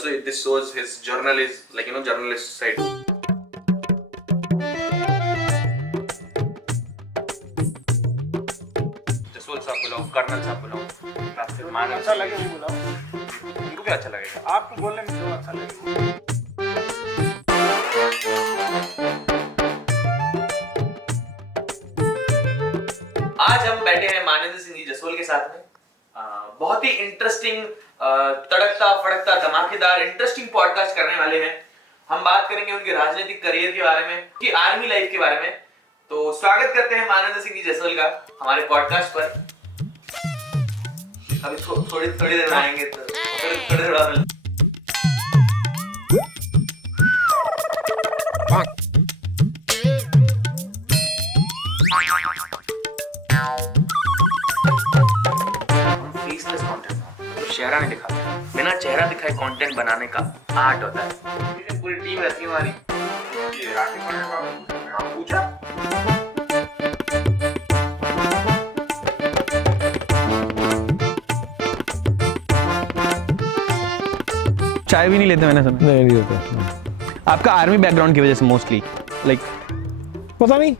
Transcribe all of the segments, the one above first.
also this shows his journalist side. Jaswant साहब बुलाओ, colonel साहब बुलाओ, फिर मानव अच्छा लगे वो बुलाओ, उनको क्या अच्छा लगेगा? आपको बोलने में जो अच्छा लगे। आज हम बैठे हैं मानवेंद्र सिंह जी जसोल के साथ में। बहुत ही इंटरेस्टिंग, तड़कता फड़कता धमाकेदार इंटरेस्टिंग पॉडकास्ट करने वाले हैं। हम बात करेंगे उनके राजनीतिक करियर के बारे में, उनकी आर्मी लाइफ के बारे में। तो स्वागत करते हैं मानवेंद्र सिंह जी जसोल का हमारे पॉडकास्ट पर। अभी थोड़ी देर में आएंगे तो थोड़ा फेसलेस कंटेंट, चेहरा नहीं दिखा, बिना चेहरा दिखाए कंटेंट बनाने का आर्ट होता है। पूरी टीम रहती है हमारी। ये राखी पड़ेगा, पूछा चाय भी नहीं लेते मैंने सुना। नहीं होता। आपका आर्मी बैकग्राउंड की वजह से मोस्टली लाइक पता नहीं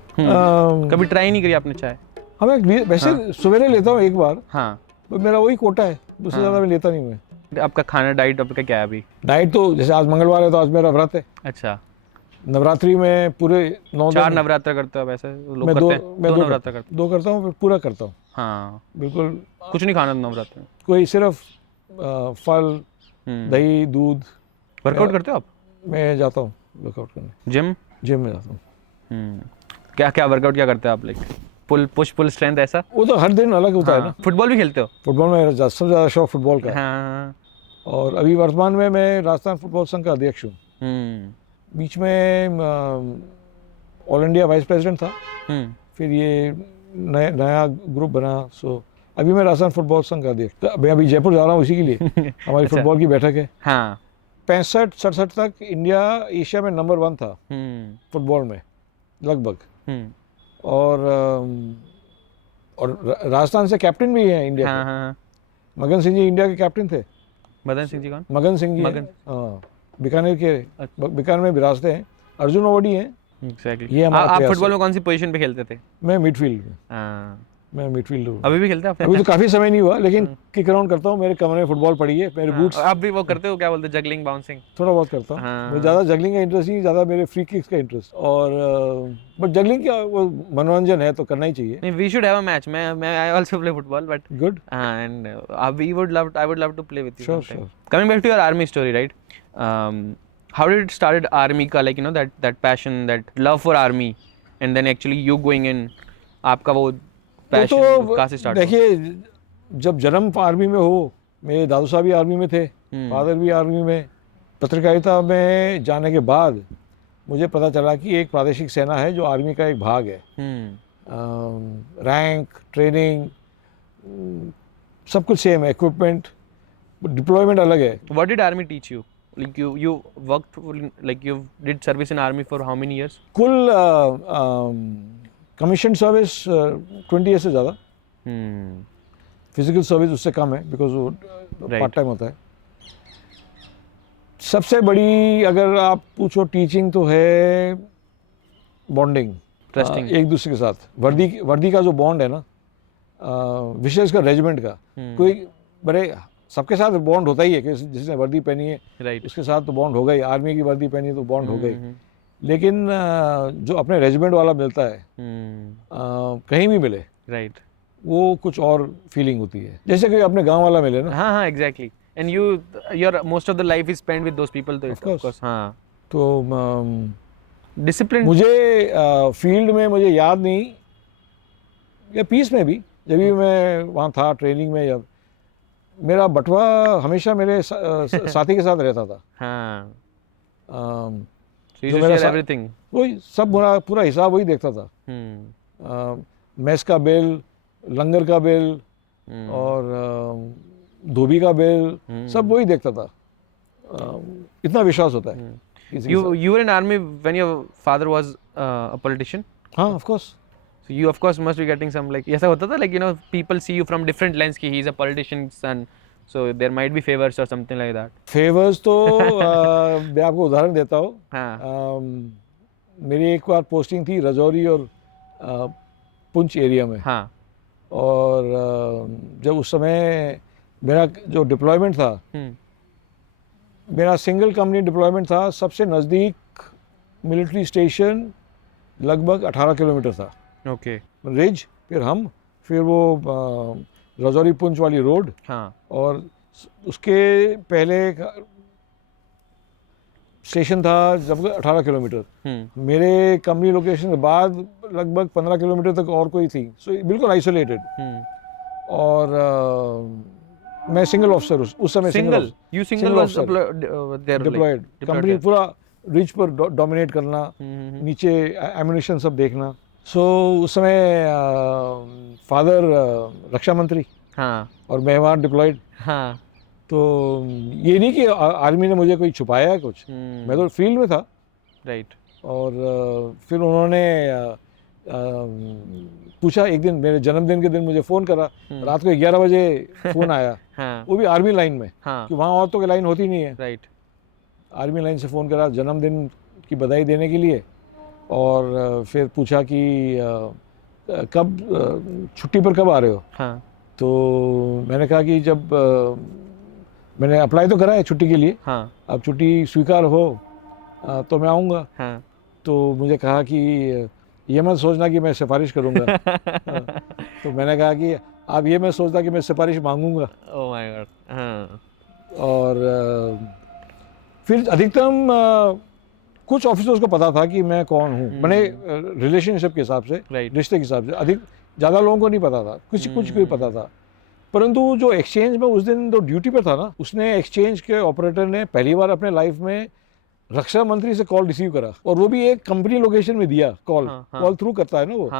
कभी ट्राई नहीं करी आपने चाय? हमें वैसे सवेरे लेता हूँ एक बार, हाँ, मेरा वही कोटा है, उससे ज़्यादा मैं लेता नहीं हूँ। आपका खाना डाइट आपका क्या है अभी? डाइट तो जैसे आज मंगलवार है तो आज मेरा व्रत है। अच्छा, नवरात्रि में पूरे 9 4 नवरात्र करते हो? वैसे लोग मैं करते हैं, दो नवरात्र करते हैं। 2 करता हूँ, फिर पूरा करता हूँ। हाँ, बिल्कुल कुछ नहीं खाना नवरात्र में? कोई सिर्फ फल, दही, दूध। वर्कआउट करते हो आप? मैं जाता हूँ वर्कआउट करने, जिम में जाता हूँ। क्या वर्कआउट क्या करते हो आप? लाइक पुश पुल स्ट्रेंथ ऐसा? वो तो हर दिन अलग होता है ना। फुटबॉल भी खेलते हो? फुटबॉल में सबसे ज़्यादा शौक फुटबॉल का है। हाँ। और अभी वर्तमान में मैं राजस्थान फुटबॉल संघ का अध्यक्ष हूँ। बीच में ऑल इंडिया वाइस प्रेसिडेंट था, फिर ये नया ग्रुप बना। सो अभी मैं राजस्थान फुटबॉल संघ का अध्यक्ष। मैं अभी जयपुर जा रहा हूँ इसी के लिए। हमारी अच्छा। फुटबॉल की बैठक है। हाँ। 65-67 तक इंडिया एशिया में नंबर 1 था फुटबॉल में लगभग। और राजस्थान से कैप्टन भी है इंडिया के। हाँ। मगन सिंह जी इंडिया के कैप्टन थे। मदन सिंह जी कौन? मगन सिंह जी, हाँ, बीकानेर के, बीकानेर में विरासते हैं। अर्जुन अवार्डी हैं। एग्जैक्टली। ये हमारा आप फुटबॉल में कौन सी पोजीशन पे खेलते थे? मैं मिडफील्ड में। हाँ। मैं मिडफील्डर हूँ। अभी भी खेलते हैं आप? अभी तो काफी समय नहीं हुआ, लेकिन किक अराउंड करता हूँ। मेरे कमरे में फुटबॉल पड़ी है, मेरे बूट्स। आप भी वो करते हो, क्या बोलते हैं, जगलिंग, बाउंसिंग? थोड़ा बहुत करता हूँ। हाँ। मुझे ज़्यादा जगलिंग का इंटरेस्ट नहीं, ज़्यादा मेरे फ्री किक्स का इंटरेस्ट। और बट जगलिंग क्या, वो मनोरंजन है तो करना ही चाहिए। नहीं, we should have a match. मैं I also play football, but good. And I would love to play with you Sure, sometime. sure. Coming back to your army story, right? How did it started army का, like that passion, that love for army, and then actually you going in, आपका वो passion कहाँ से start हुआ? देखिए, जब जन्म army में हो, मेरे दादू साहब भी आर्मी में थे, फादर भी आर्मी में। पत्रकारिता में जाने के बाद मुझे पता चला कि एक प्रादेशिक सेना है जो आर्मी का एक भाग है। रैंक, ट्रेनिंग, सब कुछ सेम है, इक्विपमेंट, डिप्लॉयमेंट अलग है। What did army teach you? Like you worked like you did service in army for how many years? कुल कमीशन सर्विस 20 ईयर से ज़्यादा। फिजिकल सर्विस उससे कम है, बिकॉज वो पार्ट टाइम होता है। सबसे बड़ी अगर आप पूछो टीचिंग तो है बॉन्डिंग, Trusting. एक दूसरे के साथ। वर्दी का जो बॉन्ड है ना, विशेषकर रेजिमेंट का। कोई बड़े सबके साथ बॉन्ड होता ही है कि जिसने वर्दी पहनी है, Right. उसके साथ तो बॉन्ड हो गई। आर्मी की वर्दी पहनी तो बॉन्ड हो गई। लेकिन जो अपने रेजिमेंट वाला मिलता है, कहीं भी मिले, Right. वो कुछ और फीलिंग होती है, जैसे कि अपने गांव वाला मिले ना। हाँ, exactly. And your most of the life is spent with those people, तो Of course. हाँ. तो Discipline. मुझे फील्ड में मुझे याद नहीं, या पीस में भी जब भी मैं वहाँ था ट्रेनिंग में, या मेरा बटवा हमेशा मेरे साथी के साथ रहता था। हाँ. So you जो used to मेरा share everything. वही सब पूरा हिसाब वही देखता था। मेस का बिल, लंगर का बिल, और धोबी का बिल, सब वही देखता था। इतना विश्वास होता है किसी के साथ। You were in army when your father was a politician? हाँ, of course. So you of course must be getting some, like, ऐसा होता था, like people see you from different lens कि he is a politician's son, So there might be favors or something like that. Favours तो मैं आपको उदाहरण देता हूँ. हाँ. मेरी एक बार पोस्टिंग थी रजौरी और पुंछ एरिया में. हाँ. और जब उस समय मेरा जो डिप्लॉयमेंट था, मेरा सिंगल कंपनी डिप्लॉयमेंट था, सबसे नज़दीक मिलिट्री स्टेशन लगभग 18 किलोमीटर था. ओके. रिज, फिर वो रजौरी पुंछ वाली रोड. हाँ. और उसके पहले स्टेशन था लगभग 18 किलोमीटर. मेरे कंपनी लोकेशन के बाद लगभग 15 किलोमीटर तक और कोई थी. सो बिल्कुल आइसोलेटेड. और मैं सिंगल ऑफिसर उस समय. Single? You single was there? Deployed. Company पूरा रिच पर डोमिनेट करना, नीचे एम्युनिशन सब देखना. सो उस समय फादर रक्षा मंत्री. हाँ. और मैं वहाँ डिप्लॉयड. हाँ. तो ये नहीं कि आर्मी ने मुझे कोई छुपाया है कुछ. मैं तो फील्ड में था. राइट. और फिर उन्होंने पूछा, एक दिन मेरे जन्मदिन के दिन मुझे फ़ोन करा. रात को 11 बजे फ़ोन आया. हाँ. वो भी आर्मी लाइन में. हाँ. कि वहाँ औरतों की लाइन होती नहीं है. राइट. आर्मी लाइन से फ़ोन करा जन्मदिन की बधाई देने के लिए. और फिर पूछा कि कब छुट्टी पर कब आ रहे हो. हाँ. तो मैंने कहा कि जब मैंने अप्लाई तो करा है छुट्टी के लिए. हाँ. अब छुट्टी स्वीकार हो तो मैं आऊँगा. हाँ. तो मुझे कहा कि ये मत सोचना कि मैं सिफारिश करूँगा. तो मैंने कहा कि आप ये मत सोचना कि मैं सिफारिश मांगूंगा. Oh my God. हाँ. और फिर अधिकतम कुछ ऑफिसर्स को पता था कि मैं कौन हूँ. मैंने रिलेशनशिप के हिसाब से, रिश्ते के हिसाब से. ज़्यादा लोगों को नहीं पता था. कुछ को ही पता था. परंतु जो एक्सचेंज में उस दिन जो ड्यूटी पर था ना, उसने एक्सचेंज के ऑपरेटर ने पहली बार अपने लाइफ में रक्षा मंत्री से कॉल रिसीव करा. और वो भी एक कंपनी लोकेशन में दिया कॉल. कॉल थ्रू करता है ना वो.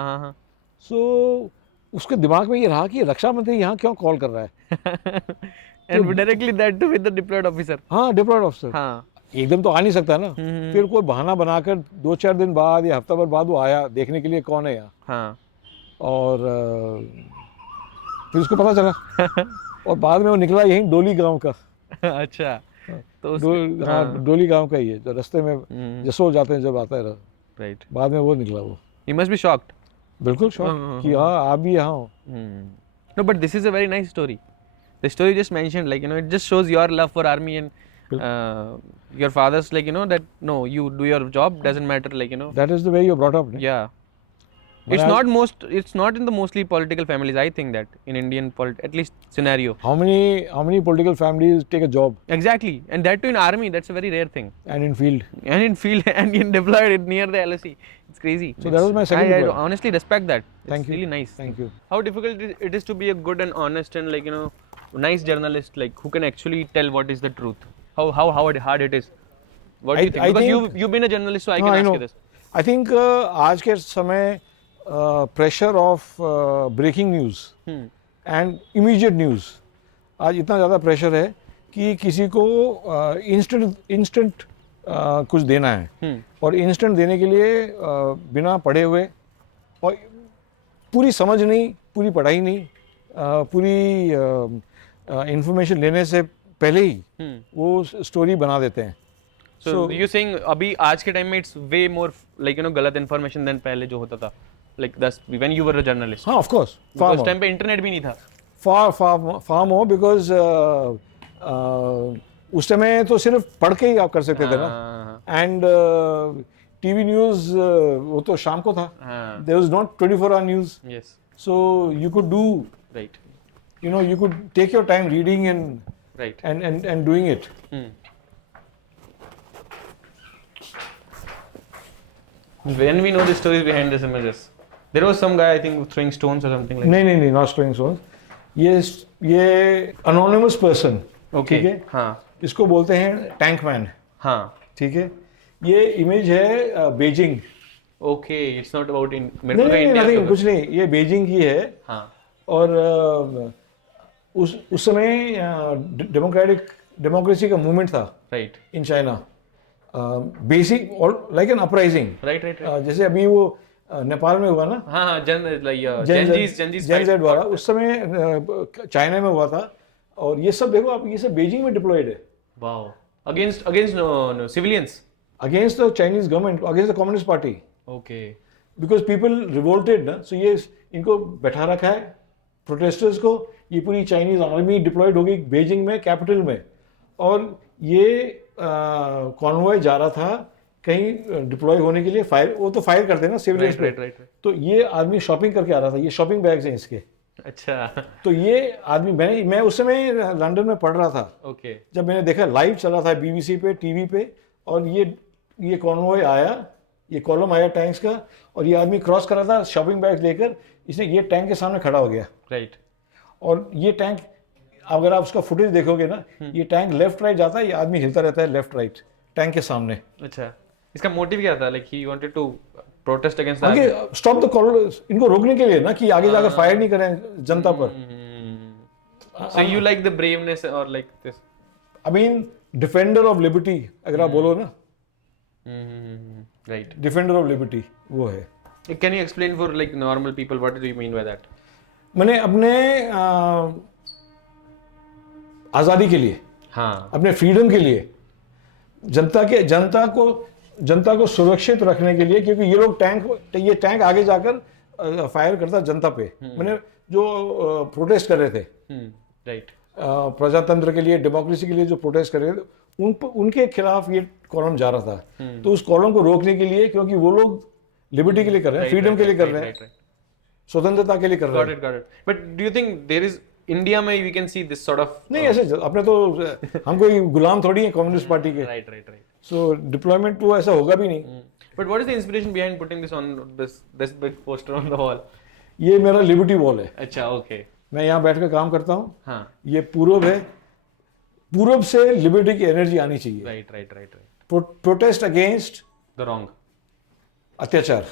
सो उसके दिमाग में ये रहा कि रक्षा मंत्री यहाँ क्यों कॉल कर रहा है. And directly that too with the deployed officer. हाँ, डिप्लॉयड ऑफिसर. हाँ. एकदम तो आ नहीं सकता ना. फिर कोई बहाना बनाकर 2-4 दिन बाद या हफ्ता भर बाद वो आया देखने के लिए कौन है यहाँ. हाँ. और फिर उसको पता चला. और बाद में वो निकला यहीं डोली गांव का. अच्छा. तो हाँ, डोली गांव का ही है जो रास्ते में जसोल जाते हैं जब आता है. राइट. बाद में वो निकला वो. He must be shocked. बिल्कुल शॉक कि हाँ आप भी यहाँ हो. No, but this is a very nice story. The story just mentioned, like, you know, it just shows your love for army and your father's, like, you know, that no, you do your job, doesn't matter, like, you know. That is the way you're brought up. Yeah. It's not in the mostly political families. I think that in Indian at least scenario. How many political families take a job? Exactly, and that too in army. That's a very rare thing. And in field. And in deployed near the LSE. It's crazy. So that was my second. I honestly respect that. Thank you. Really nice. Thank you. How difficult it is to be a good and honest and, like, you know, nice journalist, like, who can actually tell what is the truth. How hard it is. What do you think? Because you've been a journalist, so I can ask you this. I think आज के समय pressure of breaking news and immediate news, आज इतना ज़्यादा pressure है कि किसी को इंस्टेंट कुछ देना है. और इंस्टेंट देने के लिए बिना पढ़े हुए और पूरी समझ नहीं, पूरी पढ़ाई नहीं, पूरी इंफॉर्मेशन लेने से पहले ही वो स्टोरी बना देते हैं. So you saying अभी आज के टाइम में it's way more, like, you know, गलत information than पहले जो होता था, like when you were a journalist. हाँ, of course. उस टाइम पे इंटरनेट भी नहीं था. Far more because उस समय तो सिर्फ पढ़ के ही आप कर सकते थे ना. एंड टीवी न्यूज़ वो तो शाम को था. There was not 24-hour news. Yes. So you could do, right, you know, you could take your time reading and right and doing it. When we know the stories behind these images, there was some guy, I think, throwing stones or something like that. नहीं, not throwing stones. ये anonymous person. Okay. ठीक है. हाँ. इसको बोलते हैं tank man. हाँ. ठीक है. ये इमेज है Beijing. Okay, it's not about in. नहीं, कुछ नहीं. ये बीजिंग की है. हाँ. और उस समय डेमोक्रेसी का मूवमेंट था. Right. In China. बेसिक और लाइक एन अपराइजिंग. Right. जैसे अभी वो नेपाल में हुआ ना. हाँ, जेन जेड वाला. उस समय चाइना में हुआ था. और ये सब देखो आप, ये सब बीजिंग में डिप्लॉयड है Wow. Against no civilians. Against the Chinese government, against the communist party, Okay. Because people revolted ना, सो ये इनको बैठा रखा है प्रोटेस्टर्स को। ये पूरी चाइनीज आर्मी डिप्लॉयड हो गई बीजिंग में, कैपिटल में, और ये कॉन्वॉय जा रहा था कहीं डिप्लॉय होने के लिए। फायर, वो तो फायर करते हैं ना सिविलियंस पे। Right. तो ये आदमी शॉपिंग करके आ रहा था, ये शॉपिंग बैग्स हैं इसके। अच्छा. तो ये आदमी, मैं उस समय लंदन में पढ़ रहा था, Okay. जब मैंने देखा लाइव चल रहा था बीबीसी पे, टीवी पे, और ये कॉन्वॉय आया, ये कॉलम आया टैंक्स का, और ये आदमी क्रॉस कर रहा था शॉपिंग बैग लेकर, इसने ये टैंक के सामने खड़ा हो गया। Right. और ये टैंक, अगर आप उसका फुटेज देखोगे ना, ये टैंक लेफ्ट राइट जाता है, ये आदमी हिलता रहता है लेफ्ट राइट टैंक के सामने। अच्छा. इसका मोटिव क्या था? Like he wanted to protest against आगे that. स्टॉप द कॉल, इनको रोकने के लिए ना, कि आगे जाकर फायर नहीं करें जनता पर। So you like the braveness or like this? I mean defender of liberty अगर आप बोलो ना, Right. डिफेंडर ऑफ लिबर्टी वो है। Can you explain for like normal people what do you mean by that? मैंने अपने आज़ादी के लिए, हाँ. अपने फ्रीडम के लिए, जनता को सुरक्षित रखने के लिए, क्योंकि ये टैंक आगे जाकर फायर करता जनता पे। मैंने जो प्रोटेस्ट कर रहे थे, Right. प्रजातंत्र के लिए, डेमोक्रेसी के लिए जो प्रोटेस्ट कर रहे थे, उनके खिलाफ ये कॉलम जा रहा था। तो उस कॉलम को रोकने के लिए, क्योंकि वो लोग लिबर्टी के लिए कर रहे हैं, फ्रीडम के लिए कर रहे हैं, स्वतंत्रता के लिए कर रहे हैं। Got it. But do you think there is India में we can see this sort of नहीं, ऐसे अपने तो हम कोई गुलाम थोड़ी है कम्युनिस्ट पार्टी के। right. सो डिप्लॉयमेंट तो ऐसा होगा भी नहीं। But what is the inspiration behind putting this on this big poster on the wall? ये मेरा लिबर्टी वॉल है, अच्छा, okay. मैं यहाँ बैठ कर काम करता हूँ। हाँ. ये पूरब है, पूरब से लिबर्टी की एनर्जी आनी चाहिए। Right. Protest against The wrong. अत्याचार,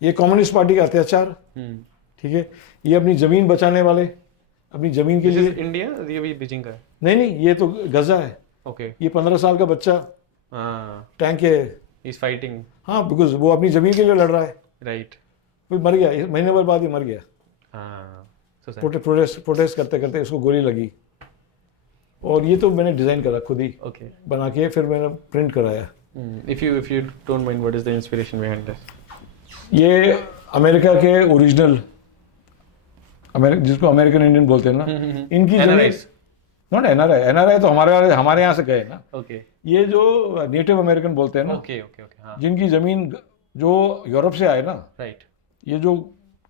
ये कम्युनिस्ट पार्टी का अत्याचार, ठीक है। ये अपनी जमीन बचाने वाले, अपनी जमीन के This लिए। is India? ये भी बीजिंग का है. नहीं, ये तो गजा है। Okay. ये 15 साल का बच्चा हाँ. टैंक है। He's fighting. हाँ, बिकॉज वो अपनी जमीन के लिए लड़ रहा है। Right. वो मर गया, महीने भर बाद ही मर गया। हाँ. So sad. प्रोटेस्ट करते करते उसको गोली लगी, और ये तो मैंने डिजाइन करा खुद ही, Okay. बना के फिर मैंने प्रिंट कराया। If you don't mind, what is the inspiration behind this? ये अमेरिका के ओरिजिनल, जिसको अमेरिकन इंडियन बोलते हैं ना, इनकी जमीन। NRIs. नॉट एनआरआई तो हमारे यहाँ से गए ना। Okay. ये जो नेटिव अमेरिकन बोलते हैं ना, Okay. हाँ. जिनकी जमीन जो यूरोप से आए ना, Right. ये जो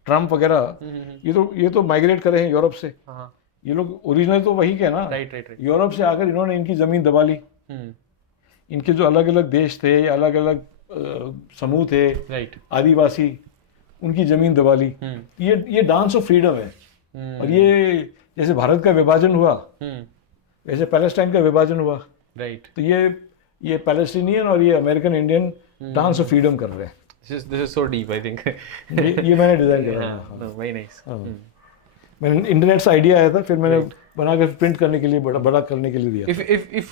ट्रम्प वगैरह, ये तो माइग्रेट करे हैं यूरोप से। हाँ. ये लोग ओरिजिनल तो वही के ना, Right. यूरोप से आकर इन्होंने इनकी जमीन दबा ली। इनके जो अलग अलग देश थे, अलग अलग समूह थे, Right. आदिवासी, उनकी जमीन दबा ली। ये डांस ऑफ फ्रीडम है। और ये जैसे भारत का विभाजन हुआ, वैसे पैलेस्टाइन का विभाजन हुआ। Right. तो ये पैलेस्टीनियन और ये American Indian dance of freedom कर रहे हैं। This is so deep, I think. ये मैंने डिजाइन करा। No, very nice. मैंने इंटरनेट से आइडिया आया था, फिर मैंने बनाकर प्रिंट करने के लिए, बड़ा करने के लिए दिया। If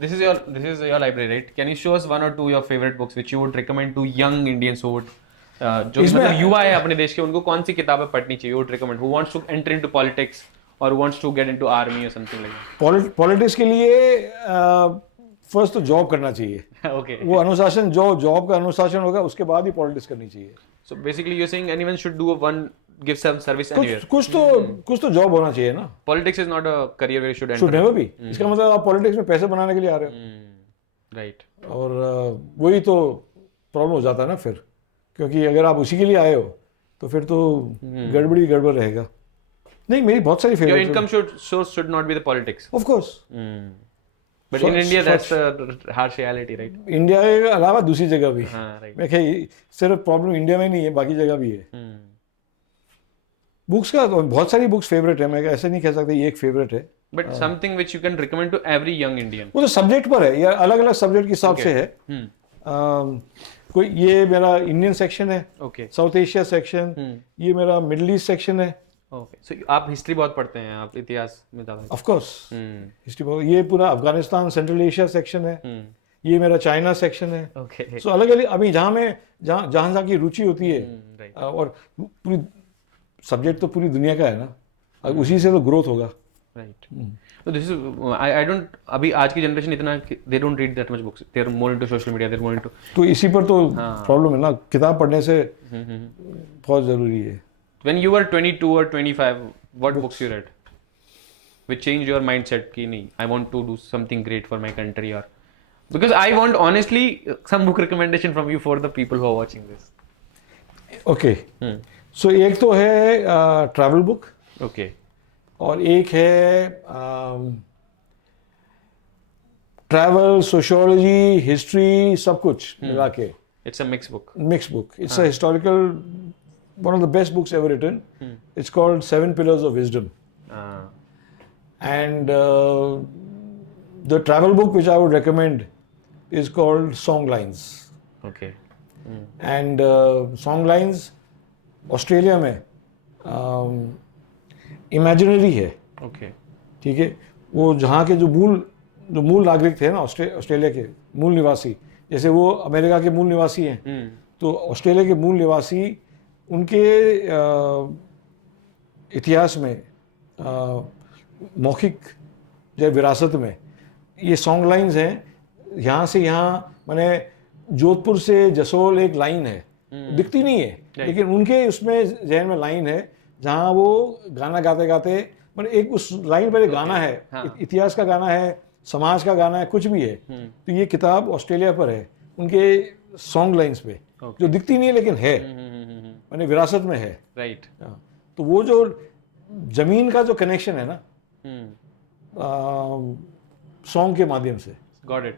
this is your library, right? Can you show us one or two your favorite books which you would recommend to young Indians who would जो मतलब युवा है अपने देश के, उनको कौन सी किताबें पढ़नी चाहिए? would recommend who wants to enter into politics or wants to get into army or something like that? Politics के लिए फर्स्ट तो जॉब करना चाहिए। Okay. वो अनुशासन, जो जॉब का अनुशासन होगा उसके बाद ही पॉलिटिक्स करनी चाहिए। So basically you're saying anyone should do give some service anywhere. कुछ तो जॉब होना चाहिए ना। Politics is not a career where you should enter. Should never be. इसका मतलब आप पॉलिटिक्स में पैसे बनाने के लिए आ रहे हो। Right. और वही तो प्रॉब्लम हो जाता है ना फिर, क्योंकि अगर आप उसी के लिए आए हो तो फिर तो गड़बड़ रहेगा। नहीं, मेरी बहुत सारी Your favourite. income source should not be the politics. Of course. But in India that's the harsh reality, right? India के अलावा दूसरी जगह भी। हाँ, right. मैं कहीं सिर्फ प्रॉब्लम इंडिया में नहीं है, बाकी जगह भी है। बुक्स का तो बहुत सारी बुक्स फेवरेट है, मैं ऐसे नहीं कह सकता ये एक फेवरेट है। But something which you can recommend to every young Indian. वो तो सब्जेक्ट पर है, या अलग अलग सब्जेक्ट के हिसाब से है। कोई ये मेरा इंडियन सेक्शन है, Okay. साउथ एशिया सेक्शन, ये मेरा मिडिल ईस्ट सेक्शन है। Okay. So आप हिस्ट्री बहुत पढ़ते हैं, आप इतिहास में ज़्यादा। Of course history. ये पूरा अफगानिस्तान सेंट्रल एशिया सेक्शन है। ये मेरा चाइना सेक्शन है। Okay. सो अलग अलग अभी जहाँ की रुचि होती है, Right. और पूरी सब्जेक्ट तो पूरी दुनिया का है ना, अब उसी से तो ग्रोथ होगा। Right. So this is I don't अभी आज की जनरेशन इतना they don't read that much books. They're more into social media. They're more into. तो इसी पर तो प्रॉब्लम है ना, किताब पढ़ने से बहुत ज़रूरी है. When you were 22 or 25, what books you read? Which changed your mindset कि नहीं, I want to do something great for my country or because I want honestly some book recommendation from you for the people who are watching this. Okay, so एक तो है travel book Okay. और एक है travel, sociology, history, सब कुछ मिला के It's a mixed book. Mix book. It's a historical, one of the best books ever written. It's called 7 Pillars of Wisdom. And the travel book which I would recommend is called Songlines. Okay. And Songlines Australia में imaginary है. Okay. ठीक है, वो जहाँ के जो मूल नागरिक थे ना ऑस्ट्रेलिया के मूल निवासी, जैसे वो अमेरिका के मूल निवासी हैं, तो ऑस्ट्रेलिया के मूल निवासी उनके इतिहास में मौखिक या विरासत में ये सॉन्ग लाइन्स हैं. यहाँ से यहाँ माने जोधपुर से जसोल एक लाइन है, दिखती नहीं है, लेकिन उनके उसमें जहन में लाइन है जहाँ वो गाना गाते गाते मतलब एक उस लाइन पर एक गाना है. इतिहास का गाना है, समाज का गाना है, कुछ भी है. तो ये किताब ऑस्ट्रेलिया पर है, उनके सॉन्ग लाइन्स पे जो दिखती नहीं है लेकिन है, माने विरासत में है. Right. तो वो जो जमीन का जो कनेक्शन है ना सॉन्ग के माध्यम से. Got it.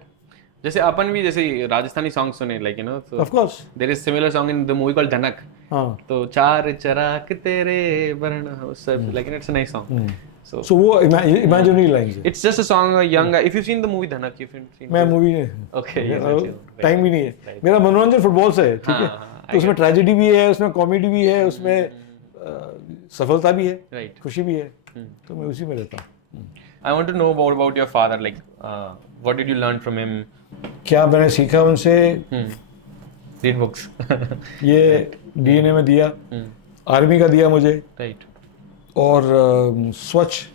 जैसे अपन भी जैसे राजस्थानी सॉन्ग सुने like you know so of course. there is similar song in the movie called धनक. हाँ, तो चार चराक तेरे वर्ण सब like it's a nice song. So सो वो इमेजिनरी लाइन्स है. it's just a song a young guy. If you've seen the movie धनक, if you've seen. मैं मूवी ने Okay. yes, yes, yes. Time भी नहीं है मेरा. मनोरंजन फुटबॉल से है, ठीक है. तो उसमें ट्रेजेडी भी है, उसमें कॉमेडी भी है, उसमें सफलता भी है, Right. खुशी भी है. तो मैं उसी में रहता हूँ. I want to know more about your father. Like, what did you learn from him? क्या मैंने सीखा उनसे, Read books. ये डीएनए में दिया, आर्मी का दिया मुझे, Right. और स्वच्छ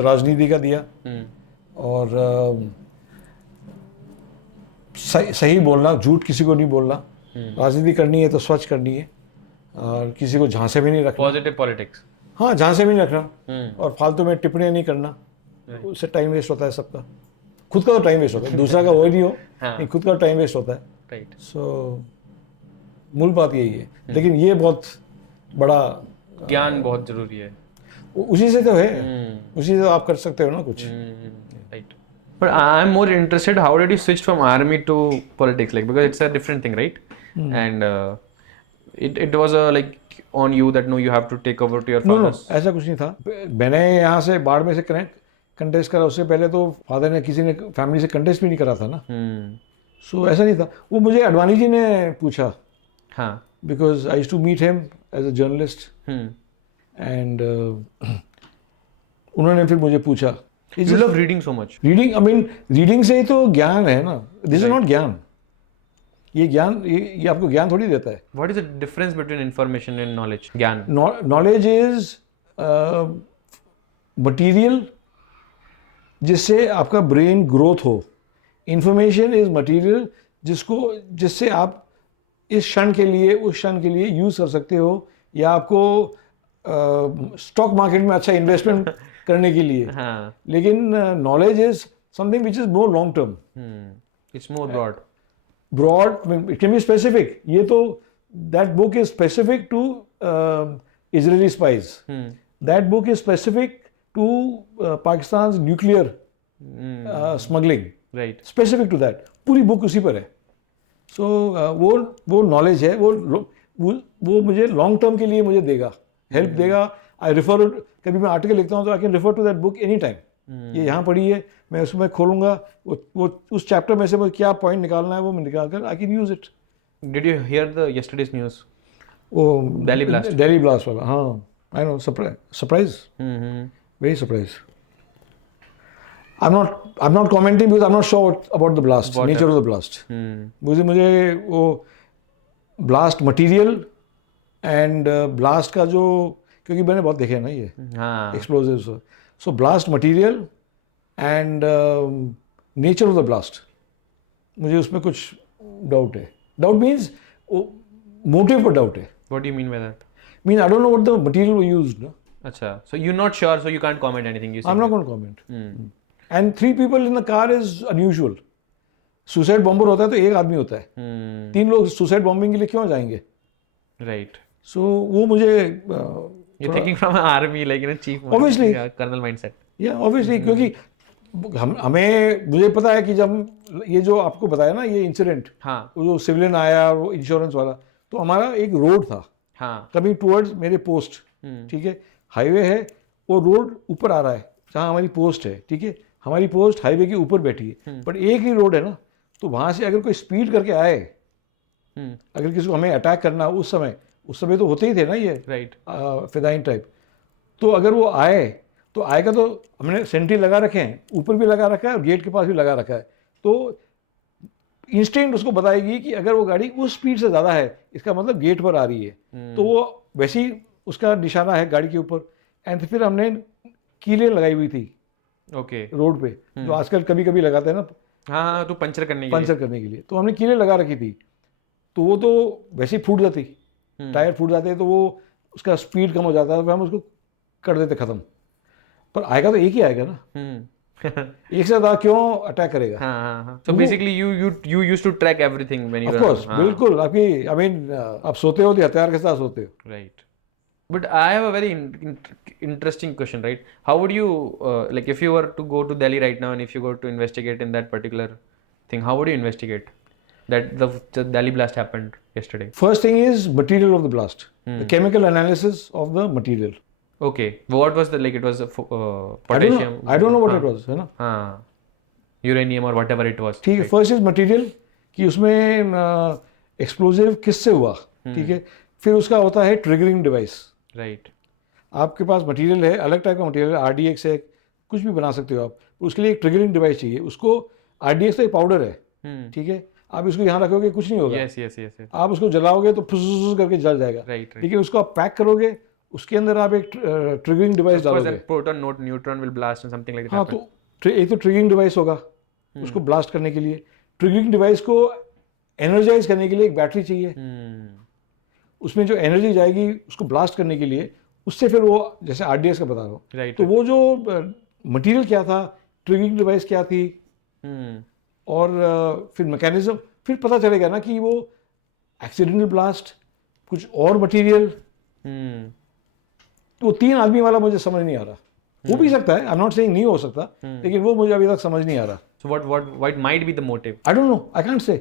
राजनीति का दिया, और सही बोलना, झूठ किसी को नहीं बोलना. राजनीति करनी है तो स्वच्छ करनी है, और किसी को झांसे में नहीं रखना. Positive politics. हाँ, झांसे में नहीं रखना, और फालतू में टिप्पणियाँ नहीं करना. उससे टाइम वेस्ट होता है सबका. खुद का तो टाइम वेस्ट होता है, दूसरा का वो नहीं हो, नहीं खुद का टाइम वेस्ट होता है. Right. सो मूल बात यही है. लेकिन ये बहुत बड़ा ज्ञान बहुत जरूरी है. उसी से तो है, उसी से आप कर सकते हो ना कुछ. Right. But I'm more interested. How did you switch from army to politics? Like because it's a different thing, right? And it was a like on you that no, you have to take over to your no father's. ऐसा कुछ नहीं था. मैंने यहाँ से बाड़मेर से contest करा, उससे पहले तो फादर ने किसी ने फैमिली से कंटेस्ट भी नहीं करा था ना. सो ऐसा नहीं था. वो मुझे अडवाणी जी ने पूछा, हाँ. Because I used to meet him as a journalist, and उन्होंने फिर मुझे पूछा. You love reading so much. Reading, I mean reading से ही तो ज्ञान है ना. दिस इज नॉट ज्ञान. ये ज्ञान, ये आपको ज्ञान थोड़ी देता है. What is the difference between information and knowledge? ज्ञान. नॉलेज इज मटीरियल जिससे आपका ब्रेन ग्रोथ हो. इंफॉर्मेशन इज मटीरियल जिससे आप इस क्षण के लिए उस क्षण के लिए यूज़ कर सकते हो, या आपको स्टॉक मार्केट में अच्छा इन्वेस्टमेंट करने के लिए. हाँ. लेकिन knowledge is something which is more long term. It's more broad. Broad, it can be specific. ये तो that book is specific to Israeli spies. That book is specific to Pakistan's nuclear smuggling. Right. Specific to that. पूरी book उसी पर है. So वो knowledge है, वो मुझे लॉन्ग टर्म के लिए मुझे देगा, हेल्प देगा. आई रेफर, कभी मैं आर्टिकल लिखता हूँ तो I can refer to that book any time. ये यहाँ पढ़ी है, मैं उसमें खोलूंगा, वो उस चैप्टर में से मुझे क्या पॉइंट निकालना है वो मैं निकाल कर I can use it. Did you hear the yesterday's news? वो Delhi blast. दिल्ली ब्लास्ट वाला. हाँ, I know. Surprise, very surprise. I'm not commenting because I'm not sure about the blast, nature of the blast. मुझे वो blast material and blast का जो क्योंकि मैंने बहुत देखे हैं ना ये हाँ explosives. So blast material and nature of the blast, मुझे उसमें कुछ डाउट है. डाउट मीन्स मोटिव पर डाउट है. what do you mean by that? Mean I don't know what the material we used. अच्छा, so you're not sure, so you can't comment anything you I am see. Not going to comment. And 3 people in the car is unusual. Suicide bomber होता है तो एक आदमी होता है, 3 लोग suicide bombing के लिए क्यों जाएंगे? Right. सो वो मुझे You're thinking from an army, like in a chief, Obviously. colonel mindset. या ऑब्वियसली, क्योंकि हमें मुझे पता है कि जब ये जो आपको बताया ना ये इंसिडेंट, हाँ वो जो सिविलियन आया वो इंश्योरेंस वाला, तो हमारा एक रोड था हाँ. कमिंग टुवर्ड्स मेरे पोस्ट. ठीक है, हाईवे है, वो रोड ऊपर आ रहा है जहाँ हमारी पोस्ट है. ठीक है, हमारी पोस्ट हाईवे के ऊपर बैठी है, बट एक ही रोड है ना, तो वहाँ से अगर कोई स्पीड करके आए, अगर किसी को हमें अटैक करना, उस समय तो होते ही थे ना ये Right. फिदाइन टाइप, तो अगर वो आए तो आएगा, तो हमने सेंट्री लगा रखे हैं, ऊपर भी लगा रखा है और गेट के पास भी लगा रखा है, तो इंस्टिंक्ट उसको बताएगी कि अगर वो गाड़ी उस स्पीड से ज़्यादा है, इसका मतलब गेट पर आ रही है. तो वो वैसे ही उसका निशाना है गाड़ी के ऊपर. एंड फिर हमने कीलें लगाई हुई थी Okay. रोड पे, जो आजकल कभी कभी लगाते हैं ना हाँ, तो पंचर करने के लिए. पंचर करने के लिए, तो हमने कीलें लगा रखी थी. तो वो तो वैसे ही फूट जाती, टायर फूट जाते, तो वो उसका स्पीड कम हो जाता है, तो हम उसको कर देते ख़त्म. पर आएगा तो एक ही आएगा ना, एक से ज़्यादा क्यों अटैक करेगा? हाँ हाँ हाँ. So basically you used to track everything when you of were. Course, हाँ. बिल्कुल. आपकी आई मीन आप सोते हो तो हथियार के साथ सोते हो. Right. But I have a very interesting question, right? How would you, like, if you were to go to Delhi right now and if you go to investigate in that particular thing, how would you investigate that the Delhi blast happened yesterday? First thing is material of the blast, the chemical analysis of the material. Okay. What was the, like, it was potassium? I don't know what it was, है ना. हाँ. Uranium or whatever it was. ठीक है, first is material कि उसमें explosive किससे हुआ. ठीक है, फिर उसका होता है ट्रिगरिंग डिवाइस. Right. आपके पास मटेरियल है, अलग टाइप का मटेरियल है, RDX है, कुछ भी बना सकते हो आप. उसके लिए एक ट्रिगरिंग डिवाइस चाहिए. उसको RDX तो एक पाउडर है. ठीक है, आप इसको यहाँ रखोगे कुछ नहीं होगा. Yes. आप उसको जलाओगे तो फुस करके जल जाएगा. Right. लेकिन उसको आप पैक करोगे, उसके अंदर आप एक ट्रिगरिंग डिवाइस Of course, डालोगे. that proton, not neutron will blast and something like that. हाँ, happen. तो एक तो ट्रिगरिंग डिवाइस होगा उसको ब्लास्ट करने के लिए. ट्रिगरिंग डिवाइस को एनर्जाइज करने के लिए एक बैटरी चाहिए. उसमें जो एनर्जी जाएगी उसको ब्लास्ट करने के लिए, उससे फिर वो जैसे RDX का बता रहा हूँ. Right. तो वो जो मटेरियल क्या था, ट्रिगरिंग डिवाइस क्या थी, और फिर मैकेनिज्म, फिर पता चलेगा ना कि वो एक्सीडेंटल ब्लास्ट, कुछ और मटेरियल. तो 3 आदमी वाला मुझे समझ नहीं आ रहा. हो भी सकता है, आई एम नॉट सेइंग नहीं हो सकता, लेकिन वो मुझे अभी तक समझ नहीं आ रहा. So what might be the motive? I don't no, I can't say.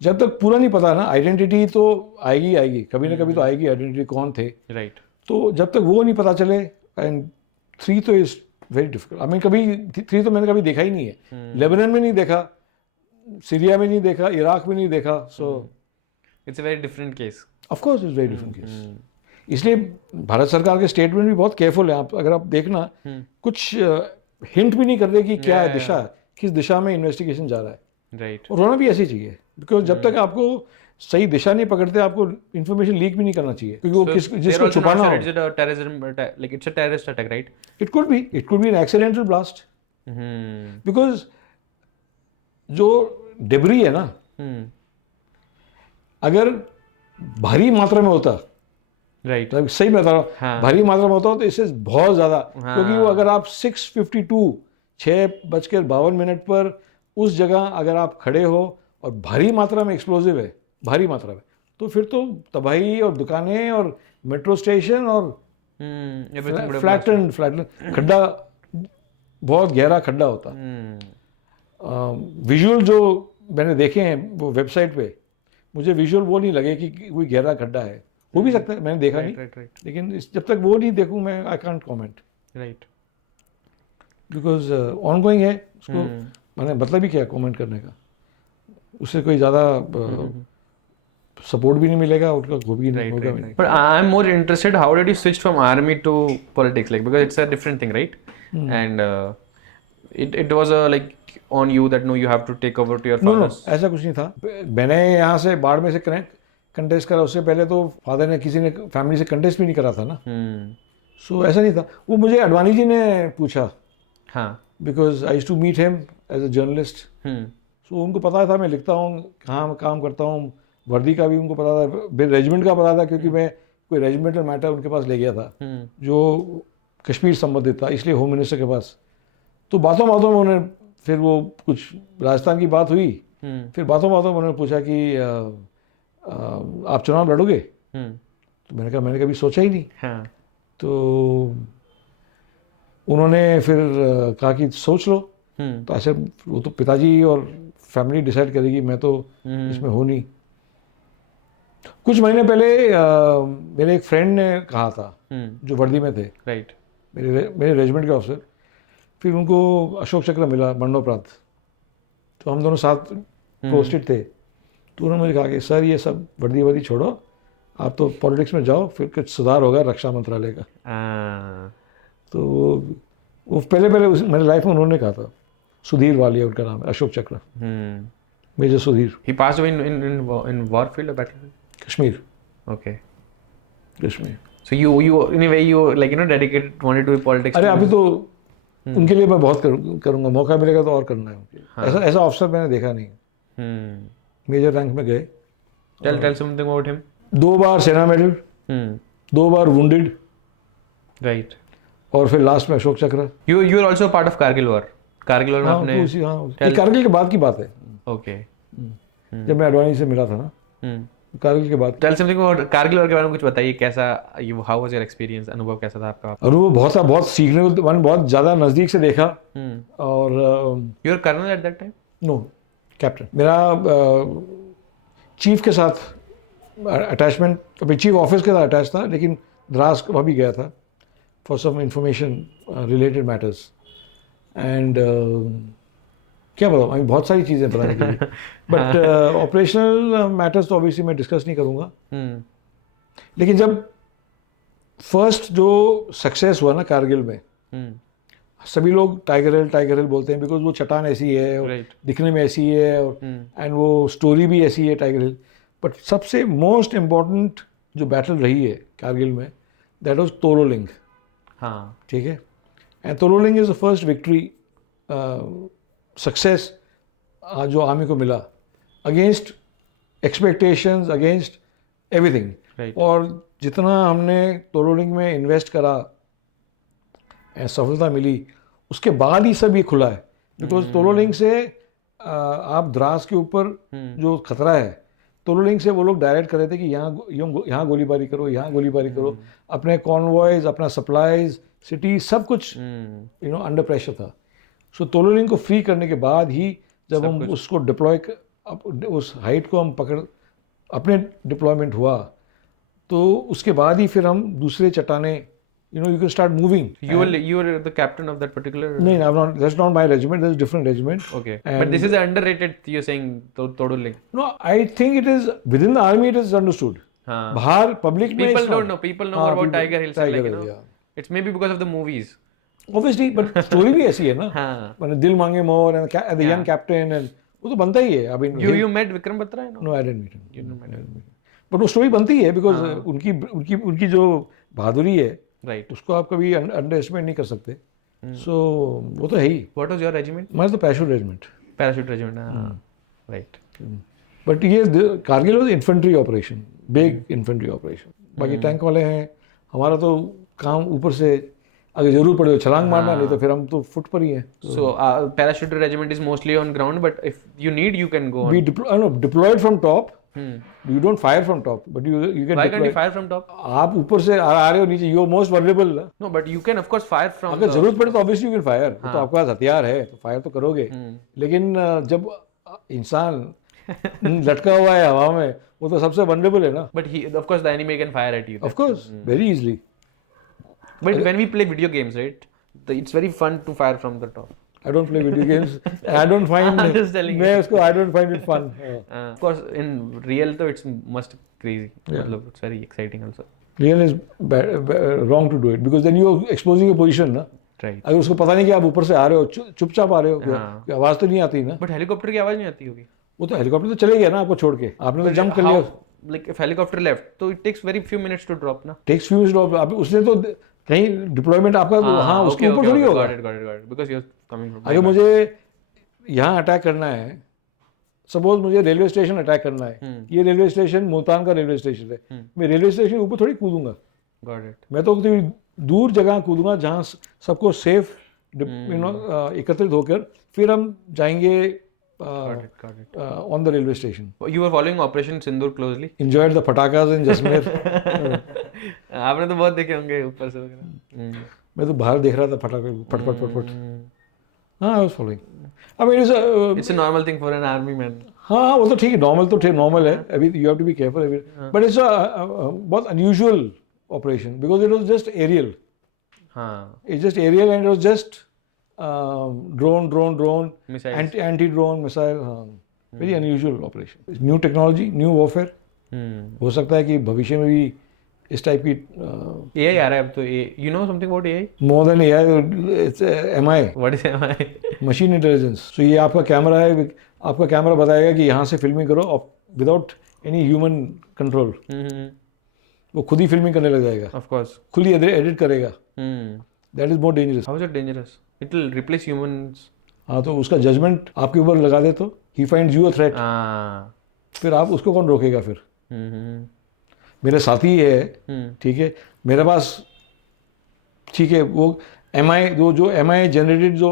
जब तक पूरा नहीं पता ना, आइडेंटिटी तो आएगी कभी ना कभी तो आएगी, आइडेंटिटी कौन थे. Right. तो जब तक वो नहीं पता चले, एंड 3 तो is very difficult. I mean कभी 3 तो मैंने कभी देखा ही नहीं है. लेबनान में नहीं देखा, सीरिया में नहीं देखा, इराक में नहीं देखा. सो It's a very different case. Of course is very different case. इसलिए भारत सरकार के स्टेटमेंट भी बहुत केयरफुल है. आप अगर आप देखना, कुछ हिंट भी नहीं कर रहे कि क्या है दिशा, किस दिशा में इन्वेस्टिगेशन जा रहा है. Right. और होना भी ऐसी चाहिए, बिकॉज जब तक आपको सही दिशा नहीं पकड़ते, आपको इन्फॉर्मेशन लीक भी नहीं करना चाहिए, क्योंकि वो They're जिसको also not छुपाना sure हो. it's a terrorism attack, like it's a terrorist attack, right? It could be an accidental blast, because जो डेब्री है ना, अगर भारी मात्रा में होता, Right. मतलब सही में बता रहा हूँ, हाँ. भारी मात्रा में होता हो तो इससे बहुत ज़्यादा. क्योंकि वो अगर आप 6:52 पर उस जगह अगर आप खड़े हो और भारी मात्रा में एक्सप्लोजिव है, भारी मात्रा में, तो फिर तो तबाही, और दुकानें और मेट्रो स्टेशन और Everything would have फ्लैटन खड्डा, बहुत गहरा खड्डा होता. विजुअल जो मैंने देखे हैं वो वेबसाइट पे, मुझे विजुअल वो नहीं लगे कि कोई गहरा खड्डा है. हो भी सकता है, मैंने देखा नहीं. Right. लेकिन जब तक वो नहीं देखूं मैं, I can't comment, Right. Because ongoing है. उसको मैंने मतलब ही क्या कमेंट करने का, उससे कोई ज़्यादा सपोर्ट भी नहीं मिलेगा, उसका वो भी नहीं होगा. But I'm more interested, how did you switch from army to politics, like, because it's a different thing, right? And it was a, like, on you that no, you have to take over to your no, father's. ऐसा कुछ नहीं था. मैंने यहाँ से बाढ़ में से कंटेस्ट करा, उससे पहले तो फादर ने किसी ने फैमिली से कंटेस्ट भी नहीं करा था ना। सो ऐसा नहीं था। वो मुझे अडवाणी जी ने पूछा, हाँ, because I used to meet him as a journalist. So उनको पता था मैं लिखता हूँ, कहाँ मैं काम करता हूँ, वर्दी का भी उनको पता था, रेजिमेंट का पता था, क्योंकि मैं कोई रेजिमेंटल मैटर उनके पास ले गया था जो कश्मीर संबंधित था, इसलिए होम मिनिस्टर के पास। तो बातों बातों में उन्होंने, फिर वो कुछ राजस्थान की बात हुई, फिर बातों बातों में उन्होंने पूछा कि आप चुनाव लड़ोगे? तो मैंने कहा मैंने कभी सोचा ही नहीं। हाँ, तो उन्होंने फिर कहा कि सोच लो। तो ऐसे वो तो पिताजी और फैमिली डिसाइड करेगी, मैं तो इसमें हूँ नहीं। कुछ महीने पहले मेरे एक फ्रेंड ने कहा था जो वर्दी में थे, राइट, मेरे रेजिमेंट के ऑफिसर, फिर उनको अशोक चक्र मिला मरणोपरांत। तो हम दोनों साथ पोस्टेड थे। तो उन्होंने मुझे कहा कि सर ये सब वर्दी वर्दी छोड़ो, आप तो पॉलिटिक्स में जाओ, फिर कुछ सुधार होगा रक्षा मंत्रालय का। तो वो पहले मेरे लाइफ में उन्होंने कहा था। सुधीर वालिया उनका नाम है, Ashok Chakra, major Sudhir. He passed away in war field or battlefield? Kashmir, Okay. Kashmir. So you in a way you like dedicated wanted to be politics. अरे अभी तो उनके लिए मैं बहुत करूँगा, मौका मिलेगा तो और करना है उनके। ऐसा ऐसा अफसर मैंने देखा नहीं। मेजर रैंक में गए। Tell something about him. 2 बार सेना मेडल, 2 बार वुंडेड, Right. और फिर लास्ट में अशोक चक्र। You are also a part of Kargil war. Kargil war में हाँ, आपने तो ये कारगिल के बाद की बात है, Okay. जब मैं अडवाणी से मिला था ना, कारगिल के बाद। Tell something about Kargil war के बारे में कुछ बताइए, कैसा how was your experience, अनुभव कैसा था आपका? और वो बहुत सीखने को, मैंने बहुत ज़्यादा नज़दीक से देखा। और You were colonel at that time? No, captain. मेरा चीफ के साथ अटैचमेंट, अभी चीफ ऑफिस के साथ अटैच था, लेकिन द्रास वहाँ भी गया था for some information related matters. And क्या बताऊँ, अभी बहुत सारी चीज़ें बताने के लिए, बट ऑपरेशनल मैटर्स तो ऑब्वियसली मैं डिस्कस नहीं करूँगा। लेकिन जब फर्स्ट जो सक्सेस हुआ ना कारगिल में, सभी लोग टाइगर हिल बोलते हैं, बिकॉज वो चट्टान ऐसी है और दिखने में ऐसी है, और एंड वो स्टोरी भी ऐसी है टाइगर हिल। बट सबसे मोस्ट इम्पॉर्टेंट जो बैटल रही है कारगिल में, दैट वाज तोलोलिंग। हाँ, ठीक है। And Tololing is the first victory, success जो आर्मी को मिला, against expectations, against everything. Right. और जितना हमने तोलोलिंग में इन्वेस्ट करा, सफलता मिली, उसके बाद ही सब ये खुला है। बिकॉज तोलोलिंग से आप द्रास के ऊपर जो खतरा है, तोलोलिंग से वो लोग डायरेक्ट कर रहे थे कि यहाँ गोलीबारी करो, यहाँ गोलीबारी करो। अपने कॉन्वॉयज, अपना सप्लाईज, सिटी, सब कुछ अंडर प्रेशर था। सो तोलोलिंग को फ्री करने के बाद ही जब हम उसको डिप्लॉय, उस हाइट को हम पकड़, अपने डिप्लॉयमेंट हुआ, तो उसके बाद ही फिर हम दूसरे चट्टाने, you can start moving. You were the captain of that particular. No, I'm not. That's not my regiment. That's a different regiment. Okay, but this is underrated. You're saying Todoling. No, I think it is within the army. It is understood. Bahar public. People don't know. People know more about Tiger Hill. Tiger like, Hill, yeah. It's maybe because of the movies. Obviously, but story भी ऐसी है ना. मैंने दिल मांगे मोर and the young captain and वो तो बनता ही है. I mean, you met Vikram Batra? No, I didn't meet him. You didn't meet him. But वो story बनती है because उनकी जो बहादुरी है, राइट, उसको आप कभी अंडर एस्टिमेट नहीं कर सकते। सो वो तो है ही। What was your regiment? My तो parachute regiment. Parachute regiment, right. But ये Kargil was infantry operation, big infantry operation. बाकी टैंक वाले हैं, हमारा तो काम ऊपर से अगर जरूर पड़े तो छलांग मारना, नहीं तो फिर हम तो फुट पर ही हैं। So parachute regiment is mostly on ground, but if you need you can go on. We deployed from top. You don't fire from top, but you can. Why can't you fire from top? आप ऊपर से आ रहे हो नीचे, you are most vulnerable. No, but you can of course fire from. अगर जरूरत पड़े तो obviously you can fire. तो आपके पास हथियार है तो फायर तो करोगे। लेकिन जब इंसान लटका हुआ है हवा में, वो तो सबसे vulnerable है ना। But of course the enemy can fire at you. Of course, very easily. But when we play video games, right? It's very fun to fire from the top. I don't play video games. I don't find. I'm just telling you. I don't find it fun. Of course, in real though, it's must crazy. Yeah. It's very exciting also. Real is wrong to do it because then you are exposing your position, ना. Right. अगर उसको पता नहीं कि आप ऊपर से आ रहे हो, चुपचाप आ रहे हो, आवाज तो नहीं आती ना। But helicopter की आवाज नहीं आती होगी। वो तो हेलीकॉप्टर तो चले गया ना आपको छोड़ के, आपने तो जंप कर लिया। like if helicopter left, so it takes very few minutes to drop ना. टेक्स फ्यू ड्रॉप आप उसने तो कहीं डिप्लॉयमेंट आपका वहाँ उसके ऊपर थोड़ी होगा. got it because you're coming from अगर मुझे यहाँ अटैक करना है, सपोज मुझे रेलवे स्टेशन अटैक करना है, ये रेलवे स्टेशन मुल्तान का रेलवे स्टेशन है, मैं रेलवे स्टेशन के ऊपर थोड़ी कूदूंगा. got it. मैं तो कहीं दूर जगह कूदूंगा जहाँ सबको सेफ एकत्रित होकर फिर हम जाएंगे got it. On the railway station. You were following Operation Sindoor closely. Enjoyed the पटाखास इन जसमेर. आपने तो बहुत देखे होंगे ऊपर से वगैरह. मैं तो बाहर देख रहा था पटाखे फट फट फट फट. हाँ, I was following. I mean It's a normal thing for an army man. हाँ, वो तो ठीक है, नॉर्मल है. अभी you have to be careful अभी, बट इट्स बहुत unusual operation because it was just aerial. हाँ. It's just aerial and it was just drone, Missiles. anti-drone missile. Very unusual operation. New technology, new warfare. हो सकता है कि भविष्य में भी इस टाइप की AI आ रहा है अब तो. You know something about AI? more than AI, it's MI, What is MI? machine intelligence. So ये आपका कैमरा है, आपका कैमरा बताएगा कि यहाँ से फिल्मिंग करो विदाउट एनी ह्यूमन कंट्रोल. वो खुद ही फिल्मिंग करने लग जाएगा, Of course. खुद ही एडिट करेगा. That is more dangerous. How is it dangerous? It will replace humans. हाँ, तो उसका जजमेंट आपके ऊपर लगा दे तो he finds you a threat. फिर आप उसको कौन रोकेगा फिर. मेरे साथी है, ठीक है, मेरे पास, ठीक है, वो जो MI जनरेटेड जो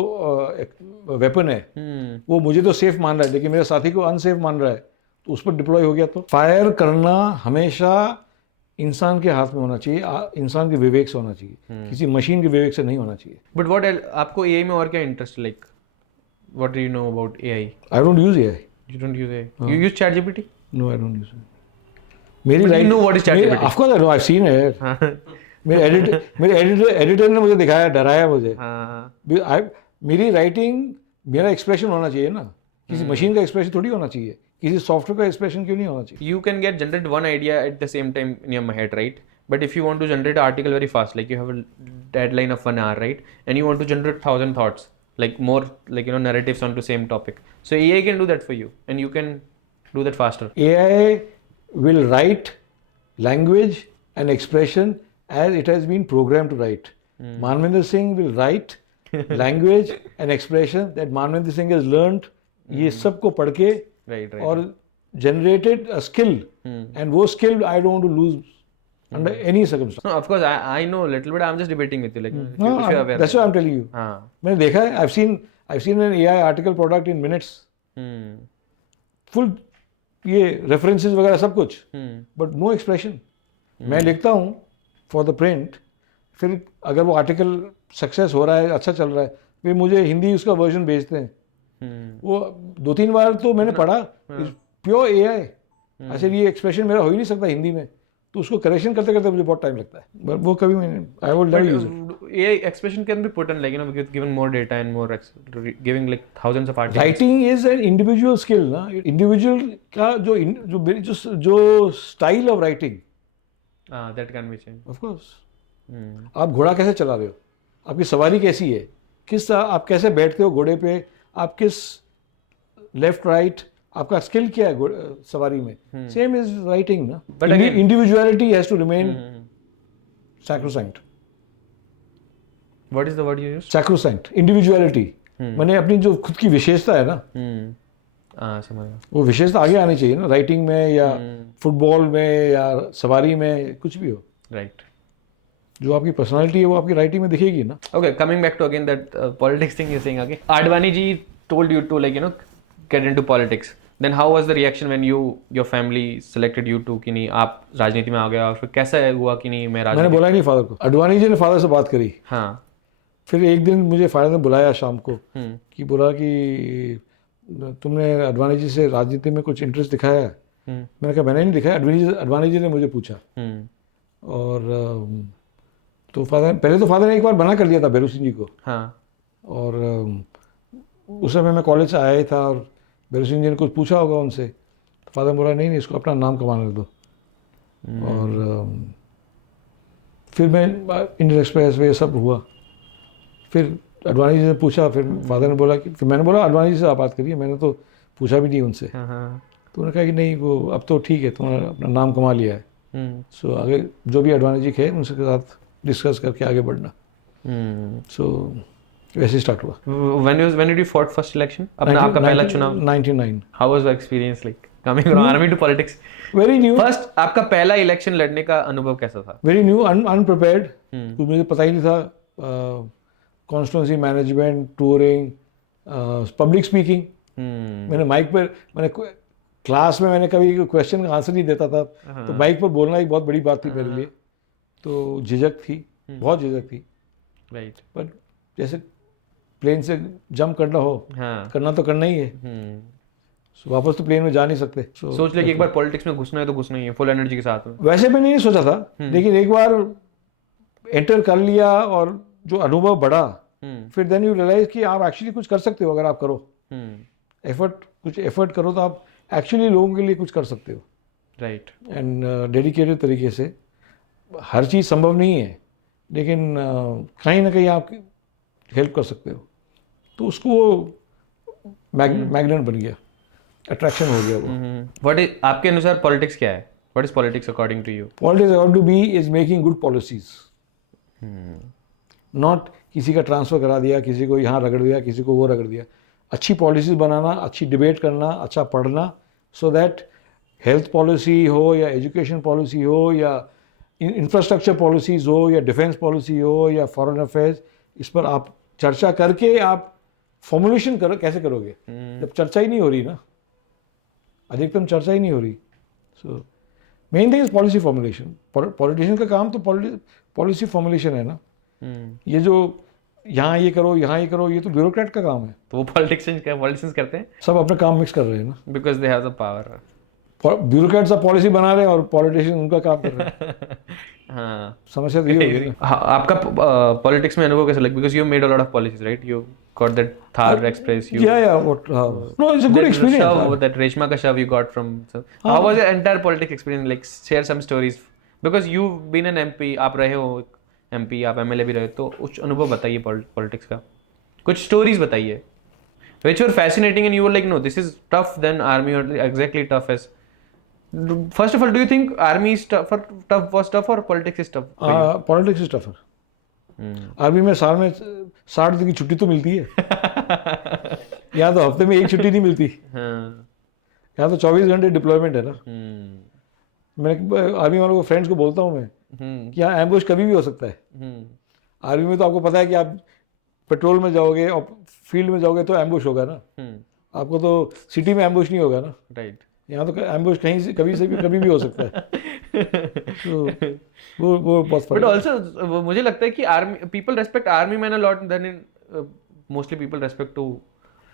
वेपन है वो मुझे तो सेफ मान रहा है लेकिन मेरे साथी को अनसेफ मान रहा है, तो उस पर डिप्लॉय हो गया. तो फायर करना हमेशा इंसान के हाथ में होना चाहिए, इंसान के विवेक से होना चाहिए, किसी मशीन के विवेक से नहीं होना चाहिए. But what else? आपको AI में और क्या इंटरेस्ट है? Like what do you know about AI? I don't use AI. You don't use AI. You use ChatGPT? No, I don't use it. मेरी But you know what is ChatGPT? Of course I know, I have seen it. मेरे editor ने मुझे दिखाया, डराया मुझे. मेरी writing, मेरा expression होना चाहिए ना, किसी मशीन का एक्सप्रेशन थोड़ी होना चाहिए, किसी सॉफ्टवेयर का एक्सप्रेशन क्यों नहीं होना चाहिए. You can generate one idea at the same time in your head, right? But if you want to generate an article very fast, like you have a deadline of 1 hour, right? And you want to generate 1,000 thoughts, like more, like narratives onto same topic. So AI can do that for you, and you can do that faster. AI will write language and expression as it has been programmed to write. Manvinder Singh will write language and expression that Manvinder Singh has learned. ये सब को पढ़ के Right. और generated a skill, and वो skill I don't want to lose under any circumstance. No, of course, I know a little bit. I'm just debating with you, like if No, you're aware. that's what I'm telling you. हाँ. मैंने देखा है, I've seen an AI article product in minutes. Full ये references वगैरह सब कुछ, but no expression. मैं लिखता हूँ for the print, फिर अगर वो आर्टिकल सक्सेस हो रहा है, अच्छा चल रहा है, फिर मुझे हिंदी उसका वर्जन भेजते हैं. वो 2-3 बार तो मैंने पढ़ा, प्योर AI. ऐसे ये एक्सप्रेशन मेरा हो ही नहीं सकता हिंदी में, तो उसको करेक्शन करते करते मुझे बहुत टाइम लगता है. बट वो कभी मैंने I would never use it. AI expression can be put in, like given more data and more giving like thousands of articles. Writing is an individual skill ना. इंडिविजुअल का जो style of writing, that can be changed. Of course. आप घोड़ा कैसे चला रहे हो, आपकी सवारी कैसी है, आप कैसे बैठते हो घोड़े पे, आप किस लेफ्ट राइट, आपका स्किल क्या है सवारी में. सेम इज राइटिंग ना. But again, individuality has to remain sacrosanct. What is the word you use? Sacrosanct. Individuality माने अपनी जो खुद की विशेषता है ना, समझ गया. वो विशेषता आगे आनी चाहिए ना, राइटिंग में या फुटबॉल में या सवारी में, कुछ भी हो. Right. जो आपकी पर्सनालिटी है वो आपकी राइटिंग में दिखेगी ना. Okay, coming back to again that politics thing you're saying again. Advani ji told you to get into politics. Then how was the reaction when your family selected you to कि नहीं आप राजनीति में आ गए, और फिर कैसा हुआ कि नहीं मैं राजनीति. मैंने बोला ही नहीं फादर को. अडवाणी जी ने फादर से बात करी. हाँ. फिर एक दिन मुझे फादर ने बुलाया शाम को, कि बोला कि तुमने अडवाणी जी से राजनीति में कुछ इंटरेस्ट दिखाया है. मैंने कहा मैंने नहीं दिखाया, अडवाणी जी ने मुझे पूछा. और तो पहले तो फादर ने एक बार मना कर दिया था भैरू सिंह जी को. हाँ. और उस समय मैं कॉलेज से आया ही था और भैरू सिंह जी ने कुछ पूछा होगा उनसे, तो फादर बोला नहीं इसको अपना नाम कमाने दो. और फिर मैं इंडियन एक्सप्रेस वे सब हुआ. फिर अडवाणी जी ने पूछा, फिर फादर ने बोला कि, फिर मैंने बोला अडवाणी जी से आप बात करिए, मैंने तो पूछा भी नहीं उनसे. तो उन्होंने कहा कि नहीं वो अब तो ठीक है, तुम्हारा अपना नाम कमा लिया है, सो आगे जो भी एडवांटेज है उनके साथ डिस्कस करके आगे बढ़ना। सो वैसे स्टार्ट हुआ। When did you fought first election? अपना आपका पहला चुनाव? 99। How was the experience like coming from army to politics? Very new. First आपका पहला इलेक्शन लड़ने का अनुभव कैसा था? वेरी न्यू, अनप्रिपेयर्ड, क्योंकि मुझे पता ही नहीं था constituency management, touring, public speaking. मैंने माइक पर, मैंने क्लास में मैंने कभी क्वेश्चन का आंसर नहीं देता था, तो माइक पर बोलना एक बहुत बड़ी बात थी मेरे लिए, तो झिझक थी, बहुत झिझक थी। राइट। पर जैसे प्लेन से जंप करना हो, करना तो करना ही है, so, वापस तो प्लेन में जा नहीं सकते। सोच ले कि एक बार पॉलिटिक्स में घुसना है तो घुसना ही है, फुल एनर्जी के साथ में। वैसे मैंने नहीं सोचा था, लेकिन एक बार एंटर कर लिया और जो अनुभव बढ़ा, फिर देन यू रियलाइज कि आप एक्चुअली कुछ कर सकते हो अगर आप करो। कुछ एफर्ट करो तो आप एक्चुअली लोगों के लिए कुछ कर सकते हो। राइट। एंड डेडिकेटेड तरीके से। हर चीज़ संभव नहीं है, लेकिन कहीं ना कहीं आप हेल्प कर सकते हो, तो उसको वो मैग्नेट बन गया, अट्रैक्शन हो गया वो। व्हाट इज आपके अनुसार पॉलिटिक्स क्या है? What is politics according to you? Politics according to me is making good policies, not किसी का ट्रांसफर करा दिया, किसी को यहाँ रगड़ दिया, किसी को वो रगड़ दिया। अच्छी पॉलिसीज बनाना, अच्छी डिबेट करना, अच्छा पढ़ना, सो दैट हेल्थ पॉलिसी हो या एजुकेशन पॉलिसी हो या इंफ्रास्ट्रक्चर पॉलिसीज हो या डिफेंस पॉलिसी हो या फॉरेन अफेयर्स, इस पर आप चर्चा करके आप फॉर्मुलेशन करो। कैसे करोगे जब चर्चा ही नहीं हो रही ना, अधिकतम चर्चा ही नहीं हो रही। So main thing is policy formulation. Politician का काम तो पॉलिसी फॉर्मुलेशन है ना। ये जो यहाँ ये करो, यहाँ ये करो, ये तो ब्यूरोक्रेट का काम है। तो वो पॉलिटिशियंस करते हैं, सब अपना काम मिक्स कर रहे हैं ना, because they have the power. Bureaucrat सब पॉलिसी बना रहे हैं और पॉलिटिशियन उनका काम कर रहे हैं। हाँ, समस्या तो ये होगी ना। आपका पॉलिटिक्स में अनुभव कैसा लगा? Because you made a lot of policies, right? You got that Thar express, you what no, it's a good experience. Shav, that Reshma ka shav you got from, so how was your entire politics experience? Like share some stories, because you've been an MP, आप रहे हो MP, आप MLA भी रहे हो, तो कुछ अनुभव बताइए पॉलिटिक्स का, कुछ स्टोरीज बताइए which were fascinating and you were like no this is tough than army or exactly tough as. First of all, do you think army is was tough or politics is tough? Politics is tougher. Army में साल में 60 दिन की छुट्टी तो मिलती है। यहाँ तो हफ्ते में एक छुट्टी नहीं मिलती। यहाँ तो 24 घंटे डिप्लॉयमेंट है ना। मैं आर्मी वालों को, फ्रेंड्स को बोलता हूँ मैं कि यहाँ एम्बुश कभी भी हो सकता है। आर्मी में तो आपको पता है कि आप पेट्रोल में जाओगे और फील्ड में जाओगे तो एम्बुश होगा ना, आपको तो सिटी में एम्बुश नहीं होगा ना। राइट। यहाँ तो एम्बुश कहीं से कभी भी हो सकता है। तो वो बहुत फर्क। बट ऑल्सो मुझे लगता है कि army people respect army man a lot than in mostly people respect to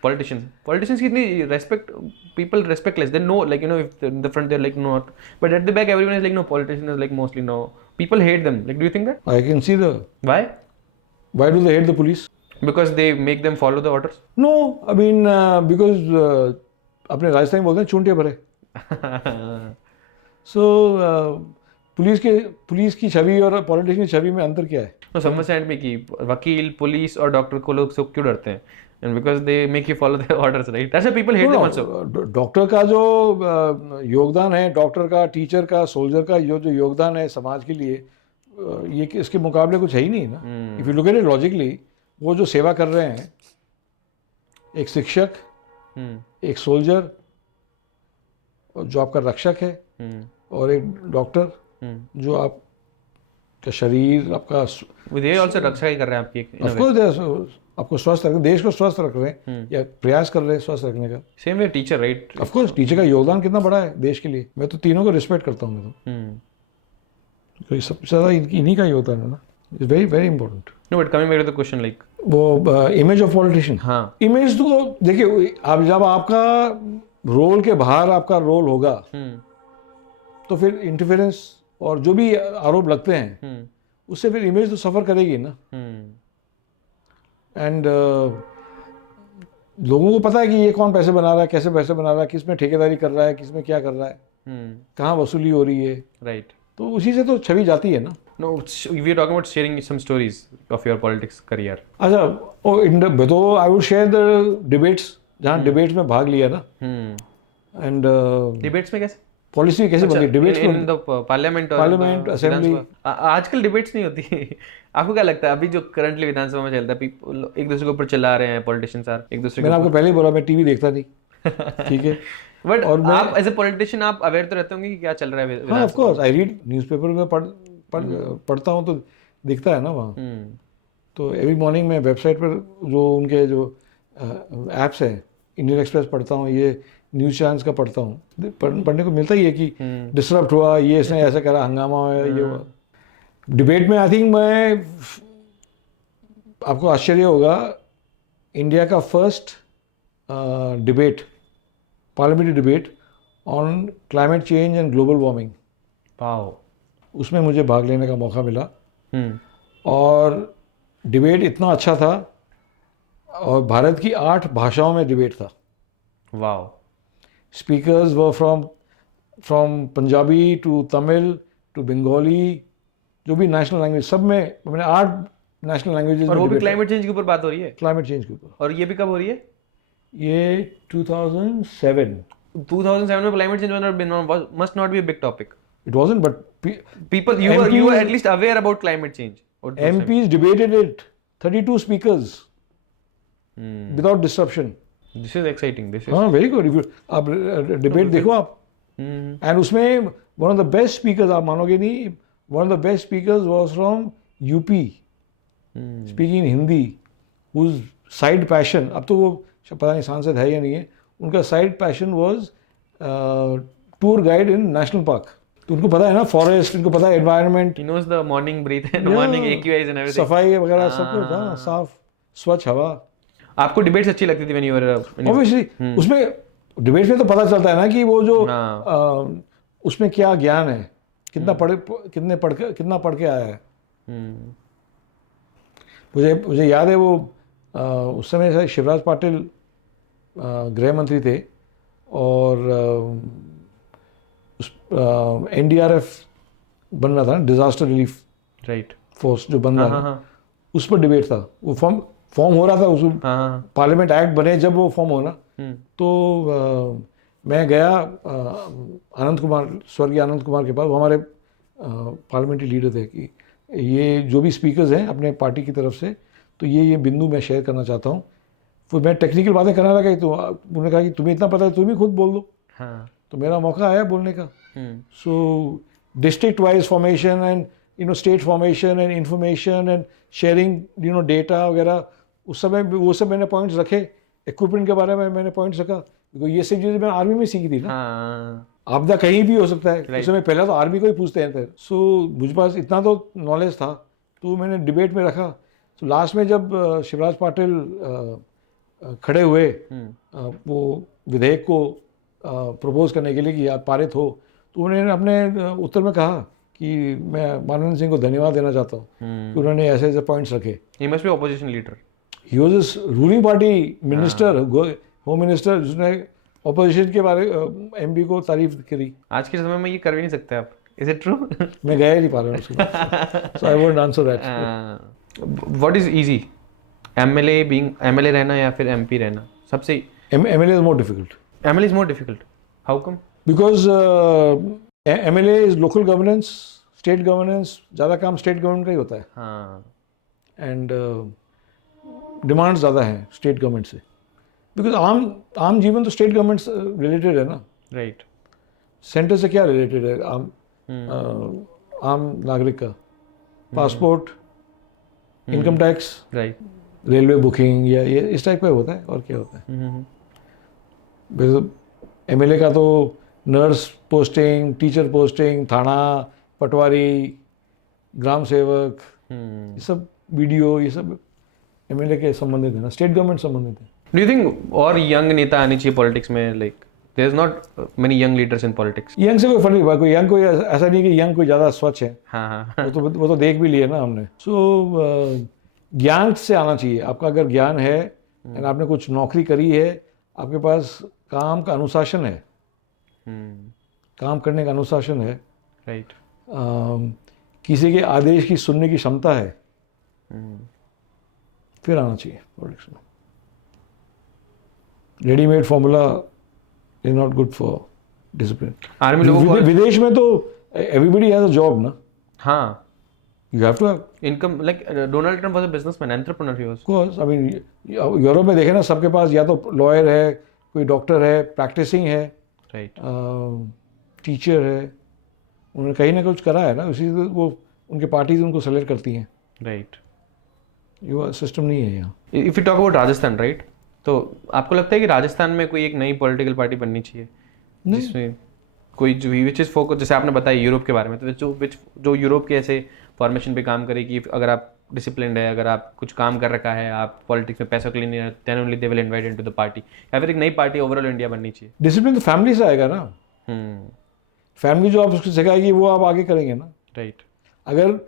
politicians की इतनी respect people respect less, they know like you know if in the front they are like not, but at the back everyone is like no, politician is like mostly no, people hate them. Like do you think that? I can see the why do they hate the police? Because they make them follow the orders? No, I mean because अपने राजस्थान में बोलते हैं चूंटे भरे। सो police की छवि और politician की छवि में अंतर क्या है? तो समझ से में कि वकील, पुलिस और डॉक्टर को लोग क्यों डरते हैं? And because they make you follow their orders, right? That's why people hate them also. Doctor का जो योगदान है, डॉक्टर का, टीचर का, सोल्जर का जो योगदान है समाज के लिए, ये इसके मुकाबले कुछ है ही नहीं ना। If you look at it logically, वो जो सेवा कर रहे हैं, एक शिक्षक, एक सोल्जर जो आपका रक्षक है, और एक डॉक्टर जो आपका शरीर, आपका ये ऑल्सो रक्षा ही कर रहे हैं आपकी। ऑफ कोर्स आपको स्वस्थ रख, देश को स्वस्थ रख रहे हैं या प्रयास कर रहे हैं स्वस्थ रखने का। Same way teacher, right? Of course teacher का योगदान कितना बड़ा है देश के लिए। मैं तो तीनों को रिस्पेक्ट करता हूँ। मैं तो सबसे ज़्यादा इन्हीं का योगदान है ना। It's very very important. No, but coming back to the question, like वो इमेज ऑफ पॉलिटिशियन। हाँ, इमेज तो देखिए, आप जब आपका रोल के बाहर आपका रोल होगा तो फिर इंटरफेरेंस और जो भी आरोप लगते हैं उससे फिर इमेज तो सफ़र करेगी ना। एंड लोगों को पता है कि ये कौन पैसे बना रहा है, कैसे पैसे बना रहा है, किस में ठेकेदारी कर रहा है, किस में क्या कर रहा है, कहाँ वसूली हो रही है, राइट? तो उसी से तो छवि जाती है ना। No, we are talking about sharing some stories of your politics career. अच्छा, तो I would share the debates, जहाँ डिबेट्स में भाग लिया ना, एंड डिबेट्स में कैसे? पॉलिसी कैसे बनती है डिबेट्स इन द पार्लियामेंट और पार्लियामेंट असेंबली। आजकल डिबेट्स नहीं होती आपको क्या लगता है अभी जो करंटली विधानसभा में चलता है people एक दूसरे के ऊपर चिल्ला रहे हैं पॉलिटिशियंस आर एक दूसरे के मैंने आपको पहले ही बोला मैं टीवी देखता नहीं, ठीक है। बट और मैं आप एज ए पॉलिटिशियन आप अवेयर तो रहते होंगे कि क्या चल रहा है हाँ of course I read newspaper में पढ़ता हूँ तो दिखता है ना वहाँ। तो एवरी मॉर्निंग मैं वेबसाइट पर जो उनके जो ऐप्स है इंडियन एक्सप्रेस पढ़ता हूँ, ये न्यूज़ चैनल्स का पढ़ता हूँ, पढ़ने को मिलता ही है कि डिस्टर्ब हुआ, ये इसने ऐसा करा, हंगामा हुआ, ये हुआ। डिबेट में आई थिंक मैं आपको आश्चर्य होगा इंडिया का first debate parliamentary debate on climate change and global warming, wow, उसमें मुझे भाग लेने का मौका मिला। और डिबेट इतना अच्छा था और भारत की 8 भाषाओं में डिबेट था। Wow, speakers were from Punjabi to Tamil to Bengali, जो भी नेशनल लैंग्वेज, सब में मैंने 8 नेशनल लैंग्वेजेस। और वो भी क्लाइमेट चेंज के ऊपर बात हो रही है? क्लाइमेट चेंज के ऊपर। और ये भी कब हो रही है? ये 2007 में climate change must not be a big topic. It wasn't, but People, you were at least aware about climate change. MPs debated it, 32 speakers without disruption. This is exciting. This is हाँ very good. आप debate देखो आप, and उसमें one of the best speakers, आप मानोगे नहीं, one of the best speakers was from UP, speaking Hindi, whose side passion, अब तो वो पता नहीं सांसद है या नहीं है, उनका side passion was tour guide in national park. तो उनको पता है ना फॉरेस्ट, उनको पता है environment, he knows the morning breath and morning AQIs and everything. सफाई वगैरह सब कुछ, हाँ साफ स्वच्छ हवा। आपको डिबेट्स अच्छी लगती थी when you were ऑब्वियसली उसमें डिबेट में तो पता चलता है ना कि वो जो उसमें क्या ज्ञान है, कितना पढ़ के आया है। मुझे याद है वो उस समय शायद शिवराज पाटिल गृह मंत्री थे और NDRF बन रहा था, डिजास्टर रिलीफ राइट फोर्स जो बन रहा था, उस पर डिबेट था। वो फॉर्म हो रहा था, उस पार्लियामेंट एक्ट बने जब वो फॉर्म होना, तो मैं गया आनंद कुमार, स्वर्गीय आनंद कुमार के पास, वो हमारे पार्लियामेंट्री लीडर थे, कि ये जो भी स्पीकर्स हैं अपने पार्टी की तरफ से, तो ये बिंदु मैं शेयर करना चाहता हूँ। फिर मैं टेक्निकल बातें करने लगा, तो उन्होंने कहा कि तुम्हें इतना पता है, तुम ही खुद बोल दो। तो मेरा मौका आया बोलने का। सो district wise formation and state formation and information and sharing data वगैरह, उस समय वो सब मैंने पॉइंट्स रखे। इक्विपमेंट के बारे में मैंने पॉइंट्स रखा, क्योंकि ये सब चीज़ें मैंने आर्मी में सीखी थी ना। आपदा कहीं भी हो सकता है, उस समय पहले तो आर्मी को ही पूछते हैं। सो मुझे पास इतना तो नॉलेज था, तो मैंने डिबेट में रखा। तो लास्ट में जब शिवराज पाटिल खड़े हुए वो विधेयक को प्रपोज करने के लिए कि आप पारित हो, तो उन्होंने अपने उत्तर में कहा कि मैं माननीय सिंह को धन्यवाद देना चाहता हूँ कि उन्होंने ऐसे ऐसे पॉइंट्स रखे। He must be opposition leader. He was a ruling party minister, home minister, जिसने ऑपोजिशन के बारे MP को तारीफ करी। आज के समय में ये कर भी नहीं सकते आप। Is it true? मैं गया ही नहीं पार्लियामेंट उसके बाद, so I won't answer that. What is easy? MLA रहना या फिर MP रहना सबसे? MLA is more difficult. MLA is more difficult. How come? Because MLA is local governance, state governance, ज़्यादा काम स्टेट गवर्नमेंट का ही होता है। हाँ। एंड डिमांड्स ज़्यादा हैं स्टेट गवर्नमेंट से, बिकॉज आम जीवन तो स्टेट गवर्नमेंट से रिलेटेड है ना। राइट। सेंटर से क्या रिलेटेड है आम नागरिक का? Passport, income tax, right, railway booking, या ये इस टाइप का होता है, और क्या होता है। MLA का तो नर्स पोस्टिंग, टीचर पोस्टिंग, थाना, पटवारी, ग्राम सेवक, ये सब BDO, ये सब MLA के संबंधित है ना, स्टेट गवर्नमेंट संबंधित है। डू यू थिंक और यंग नेता आने चाहिए पॉलिटिक्स में? Like there is not many young leaders in politics. Young से कोई फर्क नहीं पड़ा, कोई यंग, कोई ऐसा नहीं कि यंग कोई ज़्यादा स्वच्छ है। हाँ। वो तो देख भी लिए ना हमने। सो ज्ञान से आना चाहिए। आपका अगर ज्ञान है और आपने कुछ नौकरी करी है, आपके पास काम का अनुशासन है, काम करने का अनुशासन है, राइट, किसी के आदेश की सुनने की क्षमता है, फिर आना चाहिए पॉलिटिक्स में। Readymade formula is not good for discipline. Army लोगों को विदेश में तो एवरीबडी हैज अ जॉब ना. हाँ, you have to have. Income like Donald Trump was a businessman, entrepreneur he was. Of course, I mean Europe में देखे ना, सबके पास या तो लॉयर है, कोई डॉक्टर है, प्रैक्टिसिंग है, राइट. टीचर है. उन्होंने कहीं ना कुछ करा है ना, उसी से वो उनके पार्टीज उनको सेलेक्ट करती हैं. राइट. ये सिस्टम नहीं है यहाँ. If you talk about Rajasthan, right, तो आपको लगता है कि राजस्थान में कोई एक नई पॉलिटिकल पार्टी बननी चाहिए जिसमें कोई जो विच इज फोकस, जैसे आपने बताया यूरोप के बारे में, तो जो यूरोप के ऐसे फॉर्मेशन पे काम करे कि अगर आप डिसिप्लिन है, अगर आप कुछ काम कर रखा है, आप पॉलिटिक्स में पैसों के लिए नहीं, then only they will invite into the party, या फिर एक नई पार्टी ओवरऑल इंडिया बननी चाहिए. डिसिप्लिन तो फैमिली से आएगा ना. फैमिली जो आप उसको सिखाएगी वो आप आगे करेंगे ना. राइट. अगर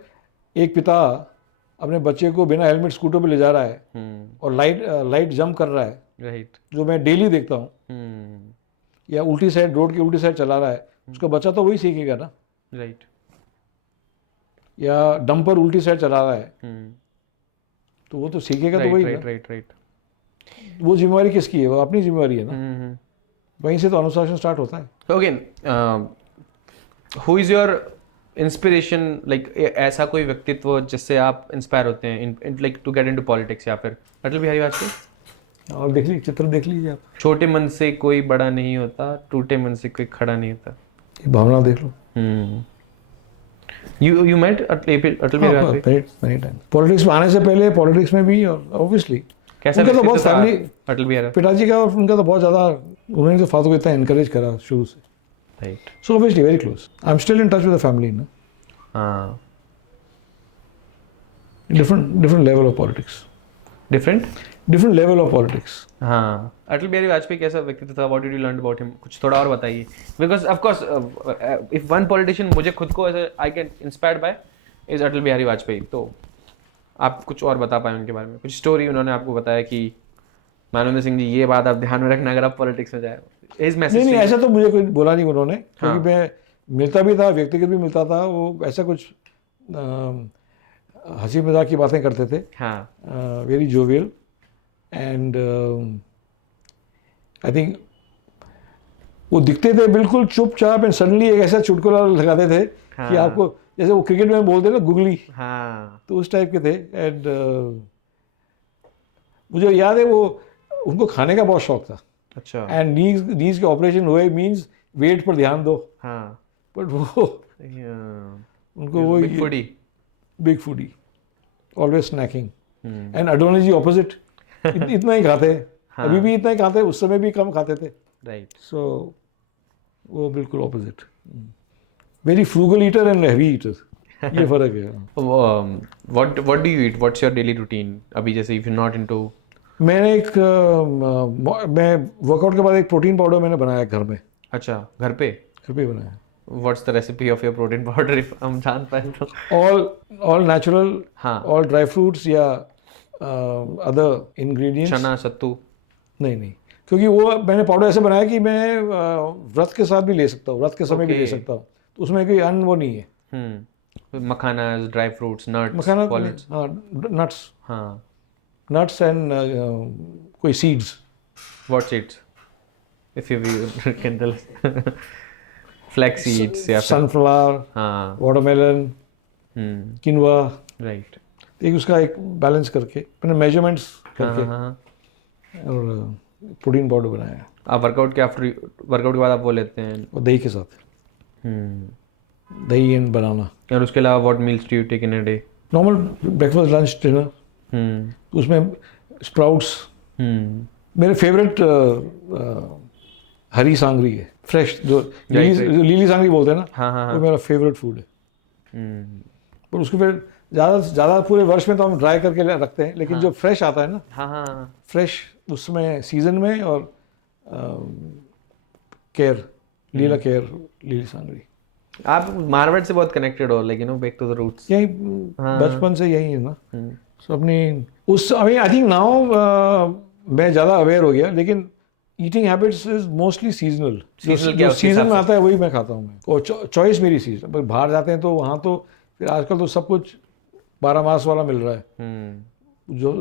एक पिता अपने बच्चे को बिना हेलमेट स्कूटर पे ले जा रहा है और लाइट जंप कर रहा है, राइट. जो मैं डेली देखता हूँ, या उल्टी साइड, रोड की उल्टी साइड चला रहा है, उसका बच्चा तो वही सीखेगा ना. राइट. या डंपर उल्टी साइड चला रहा है, तो वो तो सीखेगा तो वही ना. राइट. राइट. वो जिम्मेवारी किसकी है? वो अपनी जिम्मेवारी है ना. वहीं से तो अनुशासन स्टार्ट होता है. Again, who is your inspiration, like ऐसा कोई व्यक्तित्व जिससे आप इंस्पायर होते हैं like to get into politics, या फिर अटल बिहारी वाजपेयी? और देख लीजिए, चित्र देख लीजिए आप. छोटे मन से कोई बड़ा नहीं होता, टूटे मन से कोई खड़ा नहीं होता. ये भावना देख लो. You met Atal Bihari Vajpayee? many times. Politics में आने से पहले, पॉलिटिक्स में भी, और ऑब्वियसली कैसा उनका तो बहुत व्यक्तित्व था फैमिली, अटल बिहारी? पिताजी का और उनका तो बहुत ज़्यादा, उन्होंने तो फादर को इतना इनकरेज करा शुरू से. Right. So obviously very close. I am still in touch with the family ना. हाँ. Different level of politics. Different level of politics. हाँ. अटल बिहारी वाजपेयी कैसा व्यक्तित्व था? What did you learn about him? कुछ थोड़ा और बताइए. Because of course if one politician मुझे खुद को ऐसे I can inspired by is Atal Bihari Vajpayee, तो आप कुछ और बता पाए उनके बारे में? कुछ स्टोरी उन्होंने आपको बताया कि मानवेंद्र सिंह जी, ये बात आप ध्यान में रखना अगर आप पॉलिटिक्स में जाए, इज मैसेज? नहीं, ऐसा तो मुझे कोई बोला नहीं उन्होंने, क्योंकि मैं मिलता भी था, व्यक्तिगत भी मिलता था. वो ऐसा कुछ हंसी मजाक की बातें करते थे. हाँ. Very jovial. And I think वो दिखते थे बिल्कुल चुपचाप, एंड सडनली एक ऐसा चुटकुला लगाते थे कि आपको, जैसे वो क्रिकेट में बोलते हैं ना, गुगली. हाँ. तो उस टाइप के थे. एंड मुझे याद है वो, उनको खाने का बहुत शौक था. अच्छा. एंड नीज के ऑपरेशन हुए, मीन्स वेट पर ध्यान दो. हाँ. बट वो उनको वो big foodie, always snacking. And Advani ji opposite. इतना ही खाते हैं. हाँ. अभी भी इतना ही खाते हैं, उस समय भी कम खाते थे. राइट. सो वो बिल्कुल opposite. Very frugal eater and heavy eater. ये फर्क है. What do you eat? What's your daily routine अभी? जैसे इफ यू नॉट इनटू, मैंने एक मैं वर्कआउट के बाद एक प्रोटीन पाउडर मैंने बनाया घर में. अच्छा, घर पे बनाया. What's the recipe of your protein powder, if हम जान पाए तो? All natural. हाँ. ऑल ड्राई फ्रूट्स या अदर इंग्रेडिएंट्स. चना, सत्तू? नहीं, क्योंकि वो मैंने पाउडर ऐसे बनाया कि मैं व्रत के साथ भी ले सकता हूँ, व्रत के समय भी ले सकता हूँ. तो उसमें कोई अन्न वो नहीं है. Makhana, dry fruits, nuts, makhana, पॉलिट्स. हाँ, नट्स. हाँ. नट्स एंड कोई seeds. What seeds if you can tell? Flax seeds या सनफ्लावर. हाँ. वाटरमेलन. किनवा. राइट. एक उसका एक बैलेंस करके मैंने मेजरमेंट्स करके और प्रोटीन पाउडर बनाया. आप वर्कआउट के बाद आप वो लेते हैं? और दही के साथ. दही एंड बनाना. और उसके अलावा what meals do you take in a day? Normal breakfast, lunch, dinner. उसमें स्प्राउट्स. मेरे फेवरेट हरी सांगरी है, फ्रेश, जो लीली सांगरी बोलते हैं ना. हाँ. वो मेरा फेवरेट फूड है. पर उसको फिर ज़्यादा पूरे वर्ष में तो हम ड्राई करके रखते हैं, लेकिन जो फ्रेश आता है ना, हाँ. फ्रेश, उसमें सीजन में. और केयर, लीली सांगरी. आप मारवाड़ से बहुत कनेक्टेड हो, लेकिन बैक टू द रूट्स. यही बचपन से यही है ना. सो अपनी उस आई थिंक नाउ मैं ज़्यादा अवेयर हो गया, लेकिन eating habits is mostly seasonal. Season में आता है वही मैं खाता हूँ. मैं, और चॉइस मेरी सीजन. बाहर जाते हैं तो वहाँ तो फिर आजकल तो सब कुछ 12 मास वाला मिल रहा है. जो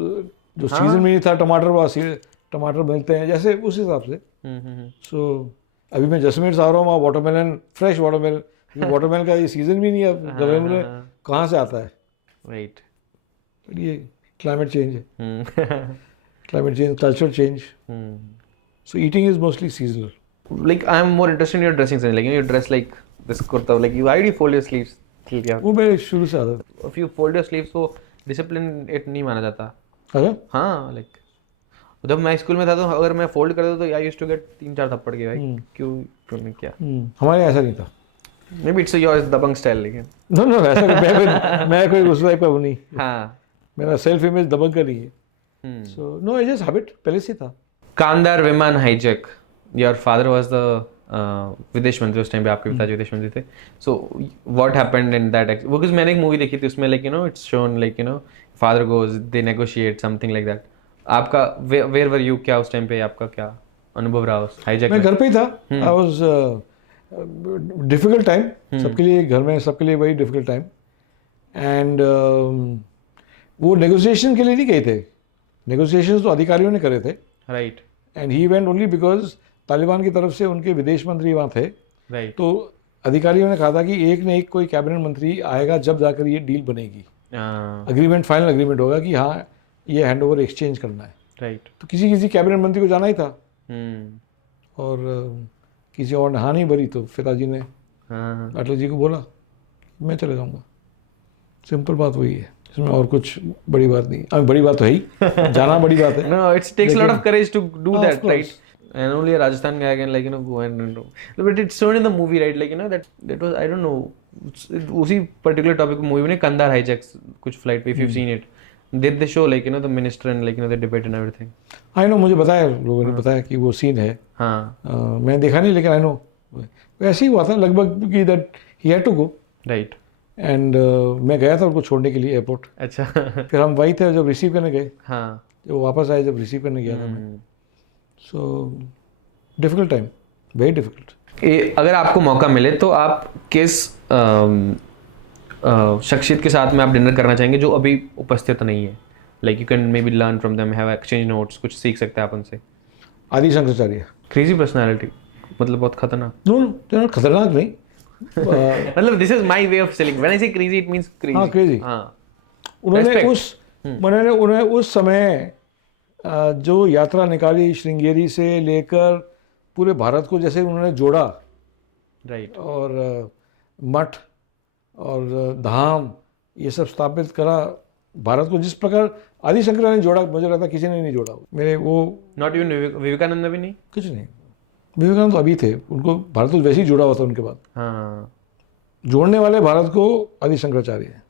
सीजन में नहीं था, टमाटर मिलते हैं जैसे, उस हिसाब से. सो अभी मैं जैसलमेर से आ रहा हूँ, वहाँ वाटरमेलन, फ्रेश वाटरमेलन, वाटरमेलन का ये सीजन भी नहीं है अब नवंबर में, कहाँ से आता है? राइट. ये क्लाइमेट चेंज है, climate change, culture change. So eating is mostly seasonal. Like I'm more interested in your dressing sense. Like you dress like this kurta. Like you, why do you fold your sleeves? ठीक है. वो मेरे शुरू से आता है. If you fold your sleeves, तो discipline it नहीं माना जाता. अच्छा? हाँ, like जब मैं स्कूल में था तो अगर मैं फोल्ड करता तो आई यूज्ड टू गेट 3-4 थप्पड़ के भाई. क्यों तुमने क्या? हमारे ऐसा नहीं था. Maybe it's your दबंग स्टाइल लेकिन. नो ऐसा मैं कोई उस टाइप का वो नहीं. हाँ. मेरा सेल्फ इमेज दबंग का नहीं है. So no, it just habit, पहले से था. कांदार विमान hijack. Your father was the विदेश मंत्री उस टाइम पे, आपके पिताजी विदेश मंत्री थे. So what happened in that? Because मैंने एक मूवी देखी थी उसमें like you no it's shown like you no father goes, they negotiate something like that. आपका वेयर वर यू, क्या उस टाइम पे आपका क्या अनुभव रहा उस हाईजैक? मैं घर पे ही था. आई वाज डिफिकल्ट टाइम सबके लिए, घर में सबके लिए वही डिफिकल्ट टाइम. एंड वो नेगोशिएशन के लिए नहीं गए थे. नेगोशिएशंस तो अधिकारियों ने करे थे. Right. And he went only because Taliban की तरफ से उनके विदेश मंत्री वहाँ थे. राइट. तो अधिकारियों ने कहा था कि एक न एक कोई कैबिनेट मंत्री आएगा जब जाकर ये डील बनेगी, अग्रीमेंट, फाइनल अग्रीमेंट होगा कि हाँ ये हैंड ओवर एक्सचेंज करना है. राइट. तो किसी कैबिनेट मंत्री को जाना ही था. और किसी और ने हाँ नहीं भरी तो पिताजी ने अटल जी को बोला मैं चले जाऊँगा. सिंपल बात वही है, इसमें और कुछ बड़ी बात नहीं. अभी बड़ी बात तो है ही, जाना बड़ी बात है. No, it takes a lot of courage to do of that, course. right? And only a Rajasthan guy can like you know go and do. But it's shown in the movie, right? Like you know that was I don't know. उसी particular topic movie में कंधार हाईजैक्स कुछ flight पे, if you've seen it, did they show like you know the minister and like you know the debate and everything? I know, मुझे बताया, लोगों ने बताया कि वो सीन है. हाँ. मैंने देखा नहीं लेकिन आई नो वैसे ही हुआ था लगभग कि that he had to go. Right. And मैं गया था उनको छोड़ने के लिए एयरपोर्ट. अच्छा. फिर हम वही थे जब रिसीव करने गए. हाँ. जब वो वापस आए, जब रिसीव करने गया था मैं. So difficult time, very difficult. अगर आपको मौका मिले तो आप किस शख्सियत के साथ में आप डिनर करना चाहेंगे जो अभी उपस्थित नहीं है? Like you can may be learn from them, have exchange notes, कुछ सीख सकते हैं आप उनसे. आदि शंकराचार्य. क्रेजी पर्सनालिटी, मतलब बहुत खतरनाक. नो खतरनाक नहीं. मतलब this is my way of selling. When I से क्रेजी इट मींस क्रेजी. हाँ, क्रेजी. हाँ. उन्होंने उस समय जो यात्रा निकाली श्रृंगेरी से लेकर पूरे भारत को, जैसे उन्होंने जोड़ा. राइट. और मठ और धाम ये सब स्थापित करा भारत को, जिस प्रकार आदि शंकराचार्य ने जोड़ा, मुझे लगता है किसी ने नहीं जोड़ा. मेरे वो नॉट इवन विवेकानंद भी नहीं. कुछ नहीं. विवेकानंद तो अभी थे, उनको भारत तो वैसे ही जुड़ा हुआ था उनके बाद. हाँ. जोड़ने वाले भारत को आदि शंकराचार्य हैं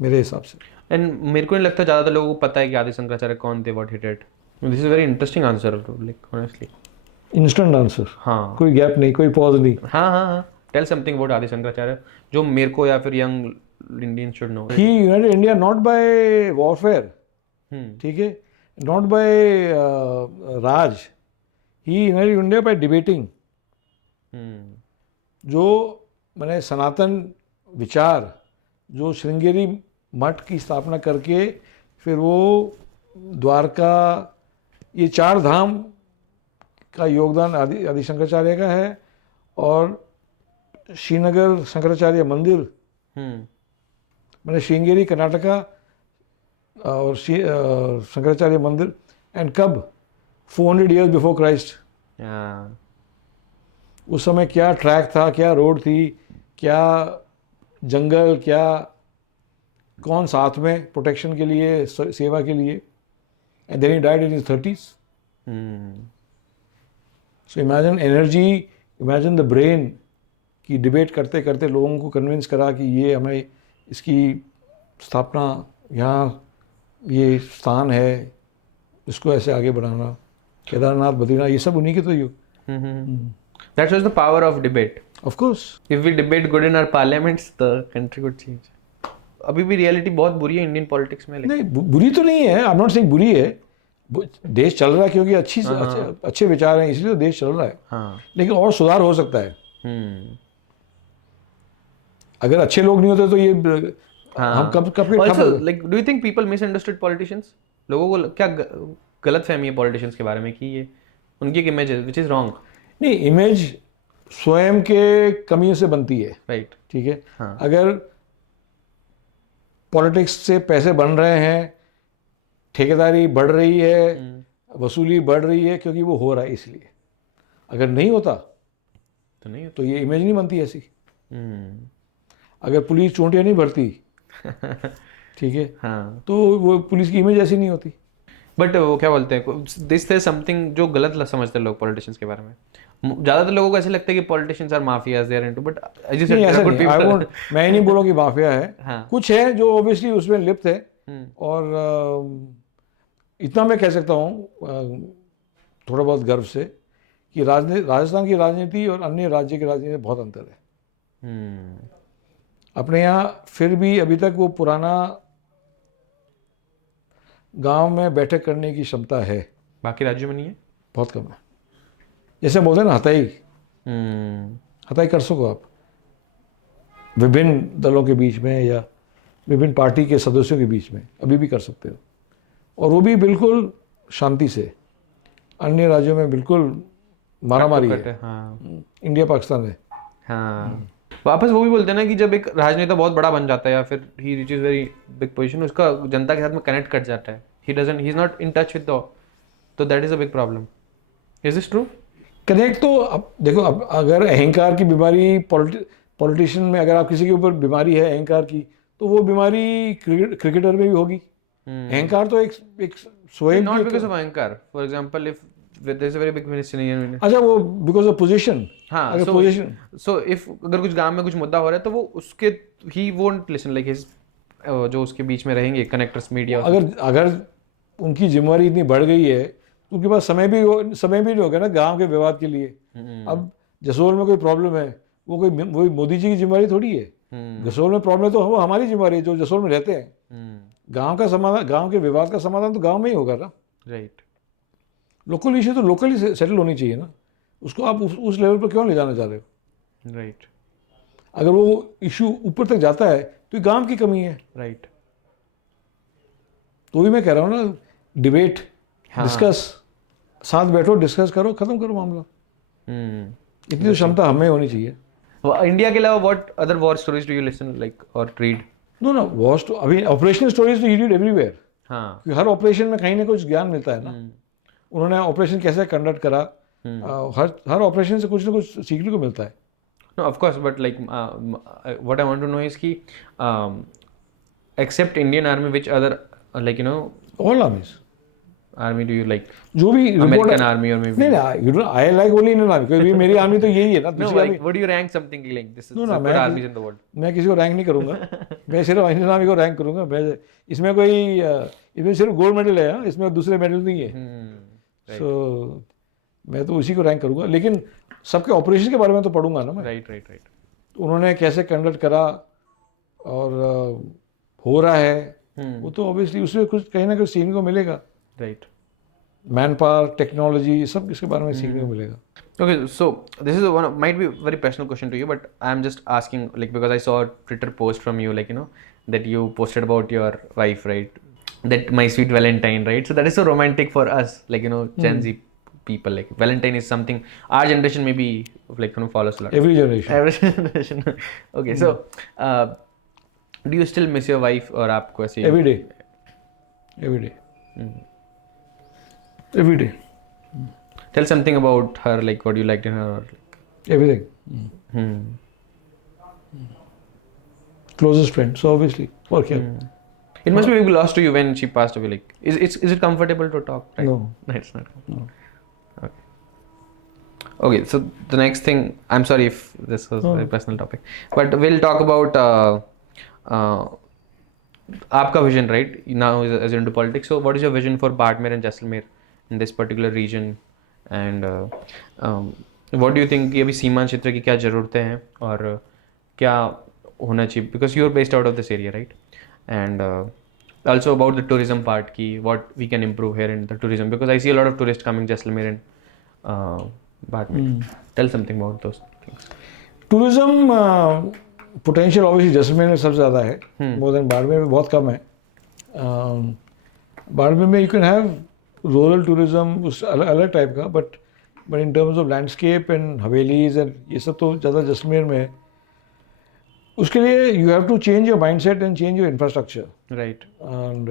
मेरे हिसाब से. एंड मेरे को नहीं लगता ज़्यादातर लोगों को पता है कि आदि शंकराचार्य कौन थे, what he did. This is very interesting answer, like honestly. Instant answer. हाँ. कोई गैप नहीं, कोई पॉज नहीं. हाँ. टेल समथिंग अबाउट आदि शंकराचार्य जो मेरे को या फिर young Indians should know. He united India not by warfare, ठीक है, नॉट बाय राज. He united India by debating. जो मैंने सनातन विचार, जो श्रृंगेरी मठ की स्थापना करके फिर वो द्वारका, ये 4 धाम का योगदान आदि शंकराचार्य का है. और श्रीनगर शंकराचार्य मंदिर, मैंने श्रृंगेरी कर्नाटका और शंकराचार्य मंदिर. एंड कब 400 ईयर्स बिफोर क्राइस्ट. उस समय क्या ट्रैक था, क्या रोड थी, क्या जंगल, क्या कौन साथ में प्रोटेक्शन के लिए, सेवा के लिए. And then he died in his 30s. So imagine energy, imagine the brain की डिबेट करते करते लोगों को कन्विंस करा कि ये हमें इसकी स्थापना, यहाँ ये स्थान है, इसको ऐसे आगे बढ़ाना. केदारनाथ, बद्रीनाथ, ये सब उन्हीं के तो युग. That was the power of debate. Of course. If we debate good in our parliaments, the country could change. अभी भी रियलिटी बहुत बुरी है इंडियन पॉलिटिक्स में. नहीं, बुरी तो नहीं है. आई एम नॉट सेइंग बुरी है. देश चल रहा है क्योंकि अच्छे विचार हैं, इसलिए तो देश चल रहा है. हाँ. लेकिन और सुधार हो सकता है. अगर अच्छे लोग नहीं होते तो ये हम कब Also, like, do you think people misunderstood politicians? लोगों को क्या गलत फहमी है पॉलिटिशियंस के बारे में कि ये उनकी एक इमेज है which is wrong. नहीं, इमेज स्वयं के कमियों से बनती है, राइट। ठीक है। हाँ। अगर पॉलिटिक्स से पैसे बन रहे हैं, ठेकेदारी बढ़ रही है, वसूली बढ़ रही है, क्योंकि वो हो रहा है इसलिए। अगर नहीं होता तो नहीं तो ये इमेज नहीं बनती ऐसी। हम्म। अगर पुलिस चोटियाँ नहीं भरती, ठीक है, हाँ। तो वो पुलिस की इमेज ऐसी नहीं होती। बट वो क्या बोलते हैं, दिस इज समथिंग जो गलत समझते हैं लोग पॉलिटिशियंस के बारे में। ज्यादातर लोगों को ऐसे लगता है कि politicians are mafias, they are into, but as you said नहीं, देयर ऐसा आर गुड नहीं, आई पीपल। वोंट, मैं ही नहीं बोलूँ कि माफिया है। हाँ। कुछ है जो ऑब्वियसली उसमें लिप्त है। हम्म। और इतना मैं कह सकता हूँ थोड़ा बहुत गर्व से कि राजस्थान की राजनीति और अन्य राज्य की राजनीति में बहुत अंतर है। अपने यहाँ फिर भी अभी तक वो पुराना गांव में बैठक करने की क्षमता है, बाकी राज्यों में नहीं है। बहुत कम है। जैसे बोलते हैं ना हथाई, हथाई कर सको आप विभिन्न दलों के बीच में या विभिन्न पार्टी के सदस्यों के बीच में, अभी भी कर सकते हो, और वो भी बिल्कुल शांति से। अन्य राज्यों में बिल्कुल मारामारी है। हाँ। इंडिया पाकिस्तान है। हाँ। वापस वो भी बोलते हैं ना कि जब एक राजनेता बहुत बड़ा बन जाता है या फिर he reaches very big position, उसका जनता के साथ में कनेक्ट कट जाता है, he is not in touch with the, तो that is a big problem. Is this true? Connect तो अब देखो, अब अगर अहंकार की बीमारी पॉलिटिशियन में, अगर आप किसी के ऊपर बीमारी है अहंकार की, तो वो बीमारी क्रिकेटर में भी होगी। अहंकार तो एक स्वयं नॉट की, बिकॉज ऑफ अहंकार, for example if there is a very big minister in, अच्छा वो बिकॉज ऑफ पोजीशन। हाँ, अगर पोजीशन, सो इफ अगर कुछ गांव में कुछ मुद्दा हो रहा है तो वो उसके he won't listen like his, जो उसके बीच में रहेंगे कनेक्टर्स मीडिया, अगर उनकी जिम्मेवारी इतनी बढ़ गई है तो उनके पास समय भी नहीं होगा ना गांव के विवाद के लिए। अब जसोल में कोई प्रॉब्लम है, वो मोदी जी की जिम्मेवारी थोड़ी है। जसोल में प्रॉब्लम है तो वो हमारी जिम्मेवारी है जो जसोल में रहते हैं। गांव का समाधान, गांव के विवाद का समाधान तो गांव में ही होगा ना। राइट। लोकल इशू तो लोकल ही सेटल होनी चाहिए ना, उसको आप उस लेवल पर क्यों ले जाना चाह रहे हो? राइट। अगर वो इशू ऊपर तक जाता है तो ये गांव की कमी है। राइट। तो भी मैं कह रहा हूँ ना, डिबेट, डिस्कस, साथ बैठो, डिस्कस करो, खत्म करो मामला। इतनी तो क्षमता हमें होनी चाहिए। इंडिया के अलावा what other war stories do you listen like और रीड? नो वॉर अभी ऑपरेशनल स्टोरीज तो यू रीड एवरीवेयर। हाँ। हर ऑपरेशन में कहीं ना कुछ ज्ञान मिलता है ना। उन्होंने ऑपरेशन कैसे कंडक्ट करा, हर ऑपरेशन से कुछ ना कुछ सीखने को मिलता है। No, of course, but like what I want to know is कि except Indian army, which other like all आर्मीज army do you like? जो भी American army or maybe? नहीं, you don't, I like only Indian army, क्योंकि मेरी army तो यही है ना। No, दूसरी like army, would you rank something like this is No, the मैं good armies in the world? मैं किसी को रैंक नहीं करूंगा। मैं सिर्फ इंडियन आर्मी को रैंक करूंगा। मैं इसमें कोई इसमें सिर्फ गोल्ड मेडल है, इसमें दूसरे मेडल नहीं है। सो मैं तो उसी को रैंक करूंगा, लेकिन सबके ऑपरेशन के बारे में तो पढ़ूंगा ना मैं। राइट। उन्होंने कैसे कंडक्ट करा और हो रहा है, वो तो ऑब्वियसली उसमें कुछ कहीं ना कुछ सीखने को मिलेगा। राइट। मैन पावर, टेक्नोलॉजी, सब इसके बारे में सीखने को मिलेगा। Okay, so this is one might be a very personal question to you, but I'm just asking like because I saw a Twitter post from you, like that you posted about your wife, right? That my sweet Valentine, right? So that is so romantic for us, like Gen Z people. Like Valentine is something our generation maybe like follows a lot. Every generation. Every generation. Okay, so do you still miss your wife or आपको ऐसे? Every day. Every day. Tell something about her, like what you liked in her. Or like. Everything. Closest friend. So obviously, work here. It must be a big loss to you when she passed away. Like, is it comfortable to talk? Right? No, it's not. No. Okay, so the next thing, I'm sorry if this was a very personal topic, but we'll talk about आपका vision, right? Now as you're into politics, so what is your vision for Bardmer and Jaisalmer in this particular region? And what do you think कि अभी सीमांत क्षेत्र की क्या ज़रूरतें हैं और क्या होना चाहिए? Because you are based out of this area, right? And also about the tourism part की what we can improve here in the tourism, because I see a lot of tourists coming Jaisalmer and Bardmer. Tell something about those things. Tourism potential obviously Jaisalmer में सबसे ज़्यादा है, more than Barmer में बहुत कम है। बाड़मेर में you can have rural tourism, उस अलग टाइप का, but but in terms of landscape and havelis and ये सब तो ज़्यादा जैसलमेर में है. उसके लिए you have to change your mind set and change your infrastructure. Right. And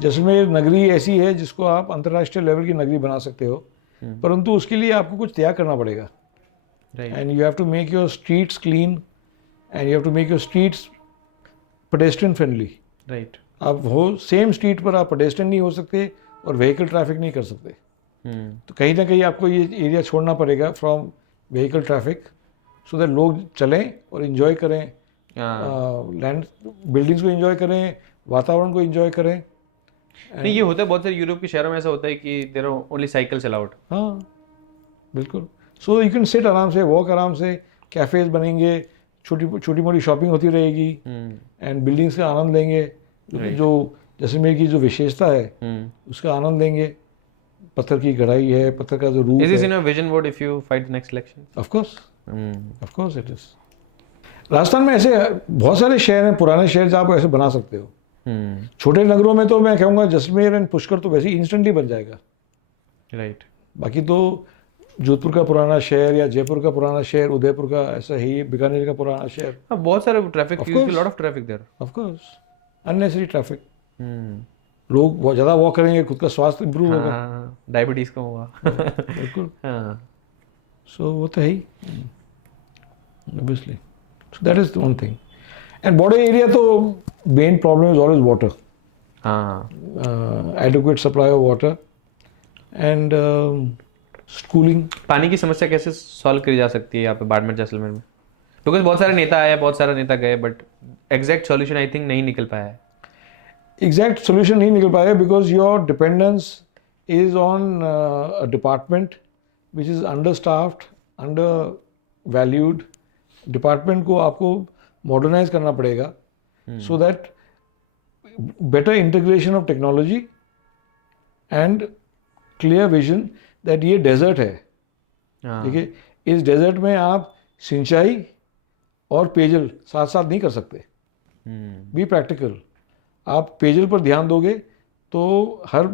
Jaisalmer नगरी ऐसी है जिसको आप अंतर्राष्ट्रीय लेवल की नगरी बना सकते हो, परंतु उसके लिए आपको कुछ त्याग करना पड़ेगा. Right. And you have to make your streets clean and you have to make your streets pedestrian friendly. Right. आप हो सेम स्ट्रीट पर आप पेडेस्ट्रियन नहीं हो सकते और व्हीकल ट्रैफिक नहीं कर सकते. तो कहीं ना कहीं आपको ये एरिया छोड़ना पड़ेगा from vehicle traffic, so that लोग चलें और इन्जॉय करें, लैंड बिल्डिंग्स को इन्जॉय करें, वातावरण को इन्जॉय करें. नहीं, ये होता है बहुत सारे यूरोप के शहरों में, ऐसा होता है कि there are only cycles allowed. हाँ बिल्कुल. सो यू कैन सिट आराम से, वॉक आराम से, कैफ़ेज बनेंगे, छोटी मोटी शॉपिंग होती रहेगी एंड बिल्डिंग्स का आनंद लेंगे. जो जैसलमेर की जो विशेषता है उसका आनंद लेंगे. पत्थर की गढ़ाई है, पत्थर का जो रूप Is this है. in your vision board if you fight the next election? Of course it is. Rajasthan में ऐसे बहुत सारे शहर हैं, पुराने शहर जहाँ आप ऐसे बना सकते हो. छोटे नगरों में तो मैं कहूँगा जैसलमेर एंड पुष्कर तो वैसे ही इंस्टेंटली बन जाएगा. राइट. बाकी तो जोधपुर का पुराना शहर या जयपुर का पुराना शहर, उदयपुर का ऐसा ही, बीकानेर का पुराना शहर. हाँ, बहुत सारे traffic, lot of traffic there. Of course unnecessary traffic. लोग बहुत ज़्यादा वॉक करेंगे, खुद का स्वास्थ्य इंप्रूव होगा, डायबिटीज कम होगा. बिल्कुल. हाँ. सो वो तो है ही obviously. So that is one thing. And border area तो main problem is always water. हाँ. Adequate supply of water and schooling. पानी की समस्या कैसे सॉल्व करी जा सकती है यहाँ पे बाड़मेर जैसलमेर में? बिकॉज बहुत सारे नेता आए, बहुत सारे नेता गए, but exact solution I think नहीं निकल पाया है. एग्जैक्ट सोल्यूशन नहीं निकल पाएगा because your dependence is on a department which is under staffed, under valued. Department को आपको मॉडर्नाइज करना पड़ेगा so that better integration of technology and clear vision that ये डेजर्ट है. ठीक है, इस डेजर्ट में आप सिंचाई और पेयजल साथ साथ नहीं कर सकते. Be practical. आप पेयजल पर ध्यान दोगे तो हर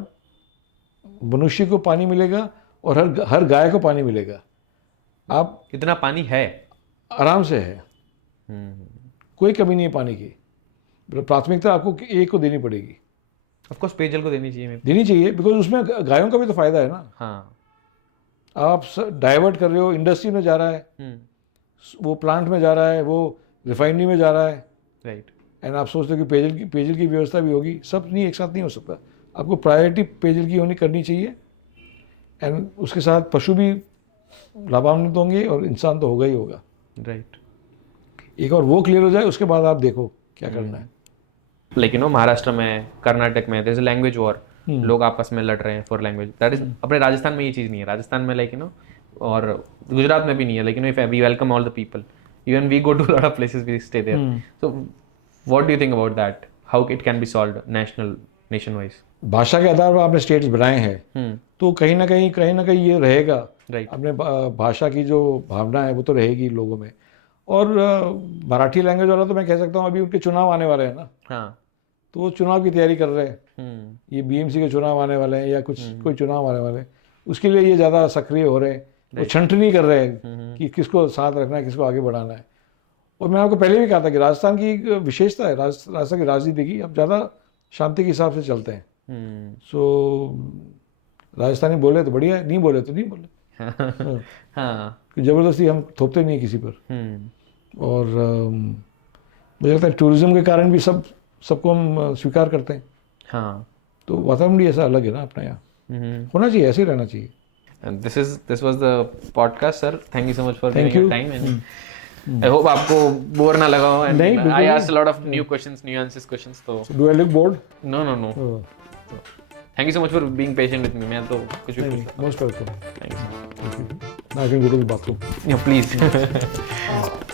मनुष्य को पानी मिलेगा और हर गाय को पानी मिलेगा. आप कितना पानी है? आराम से है, कोई कमी नहीं है पानी की. प्राथमिकता आपको एक को देनी पड़ेगी. ऑफ कोर्स पेयजल को देनी चाहिए. देनी चाहिए बिकॉज उसमें गायों का भी तो फायदा है ना. हाँ. आप डाइवर्ट कर रहे हो, इंडस्ट्री में जा रहा है, वो प्लांट में जा रहा है, वो रिफाइनरी में जा रहा है. राइट. एंड आप सोचते हो कि पेयजल की व्यवस्था भी होगी. सब नहीं, एक साथ नहीं हो सकता. आपको प्रायोरिटी पेयजल की करनी चाहिए एंड उसके साथ पशु भी लाभान्वित होंगे और इंसान तो होगा ही होगा. राइट. एक और वो क्लियर हो जाए उसके बाद आप देखो क्या करना है. लाइक यू नो, महाराष्ट्र में, कर्नाटक में there is a language war. लोग आपस में लड़ रहे हैं फॉर लैंग्वेज. दैट इज, अपने राजस्थान में ये चीज़ नहीं है. राजस्थान में लाइक यू नो, और गुजरात में भी नहीं है. Like you know, if we welcome all the people, even we go to lot of places, we stay there. So what do you think about that? How it can be solved nation wise? भाषा के आधार पर आपने states बनाए हैं तो कहीं ना कहीं ये रहेगा. राइट. अपने भाषा की जो भावना है वो तो रहेगी लोगों में. और मराठी लैंग्वेज वाला तो मैं कह सकता हूँ अभी उनके चुनाव आने वाले हैं ना. हाँ. तो वो चुनाव की तैयारी कर रहे हैं. ये बीएमसी के चुनाव आने वाले हैं या कोई चुनाव आने वाले हैं, उसके लिए ये ज़्यादा सक्रिय हो रहे हैं. वो छंटनी कर रहे हैं कि किसको साथ रखना है, किसको आगे बढ़ाना है. और मैं आपको पहले भी कहा था कि राजस्थान की एक विशेषता है, राजस्थान की राजनीति की, अब ज़्यादा शांति के हिसाब से चलते हैं. सो राजस्थानी बोले तो बढ़िया है, नहीं बोले तो नहीं बोले. हाँ. ज़बरदस्ती हम थोपते नहीं किसी पर. और मुझे लगता है टूरिज्म के कारण भी सबको हम स्वीकार करते हैं. हाँ. तो वातावरण भी ऐसा अलग है ना अपना यहाँ. होना चाहिए, ऐसे ही रहना चाहिए. And this was the podcast, sir. Thank you so much for Thank giving you. your time, and I hope आपको बोर ना लगा हो. And नहीं, I asked a lot of new questions, nuances questions. तो Do I look bored? no. Thank you so much for being patient with me. मैं तो कुछ भी पूछता. Most welcome. Thank you. Now I can go to the bathroom. Yeah, please.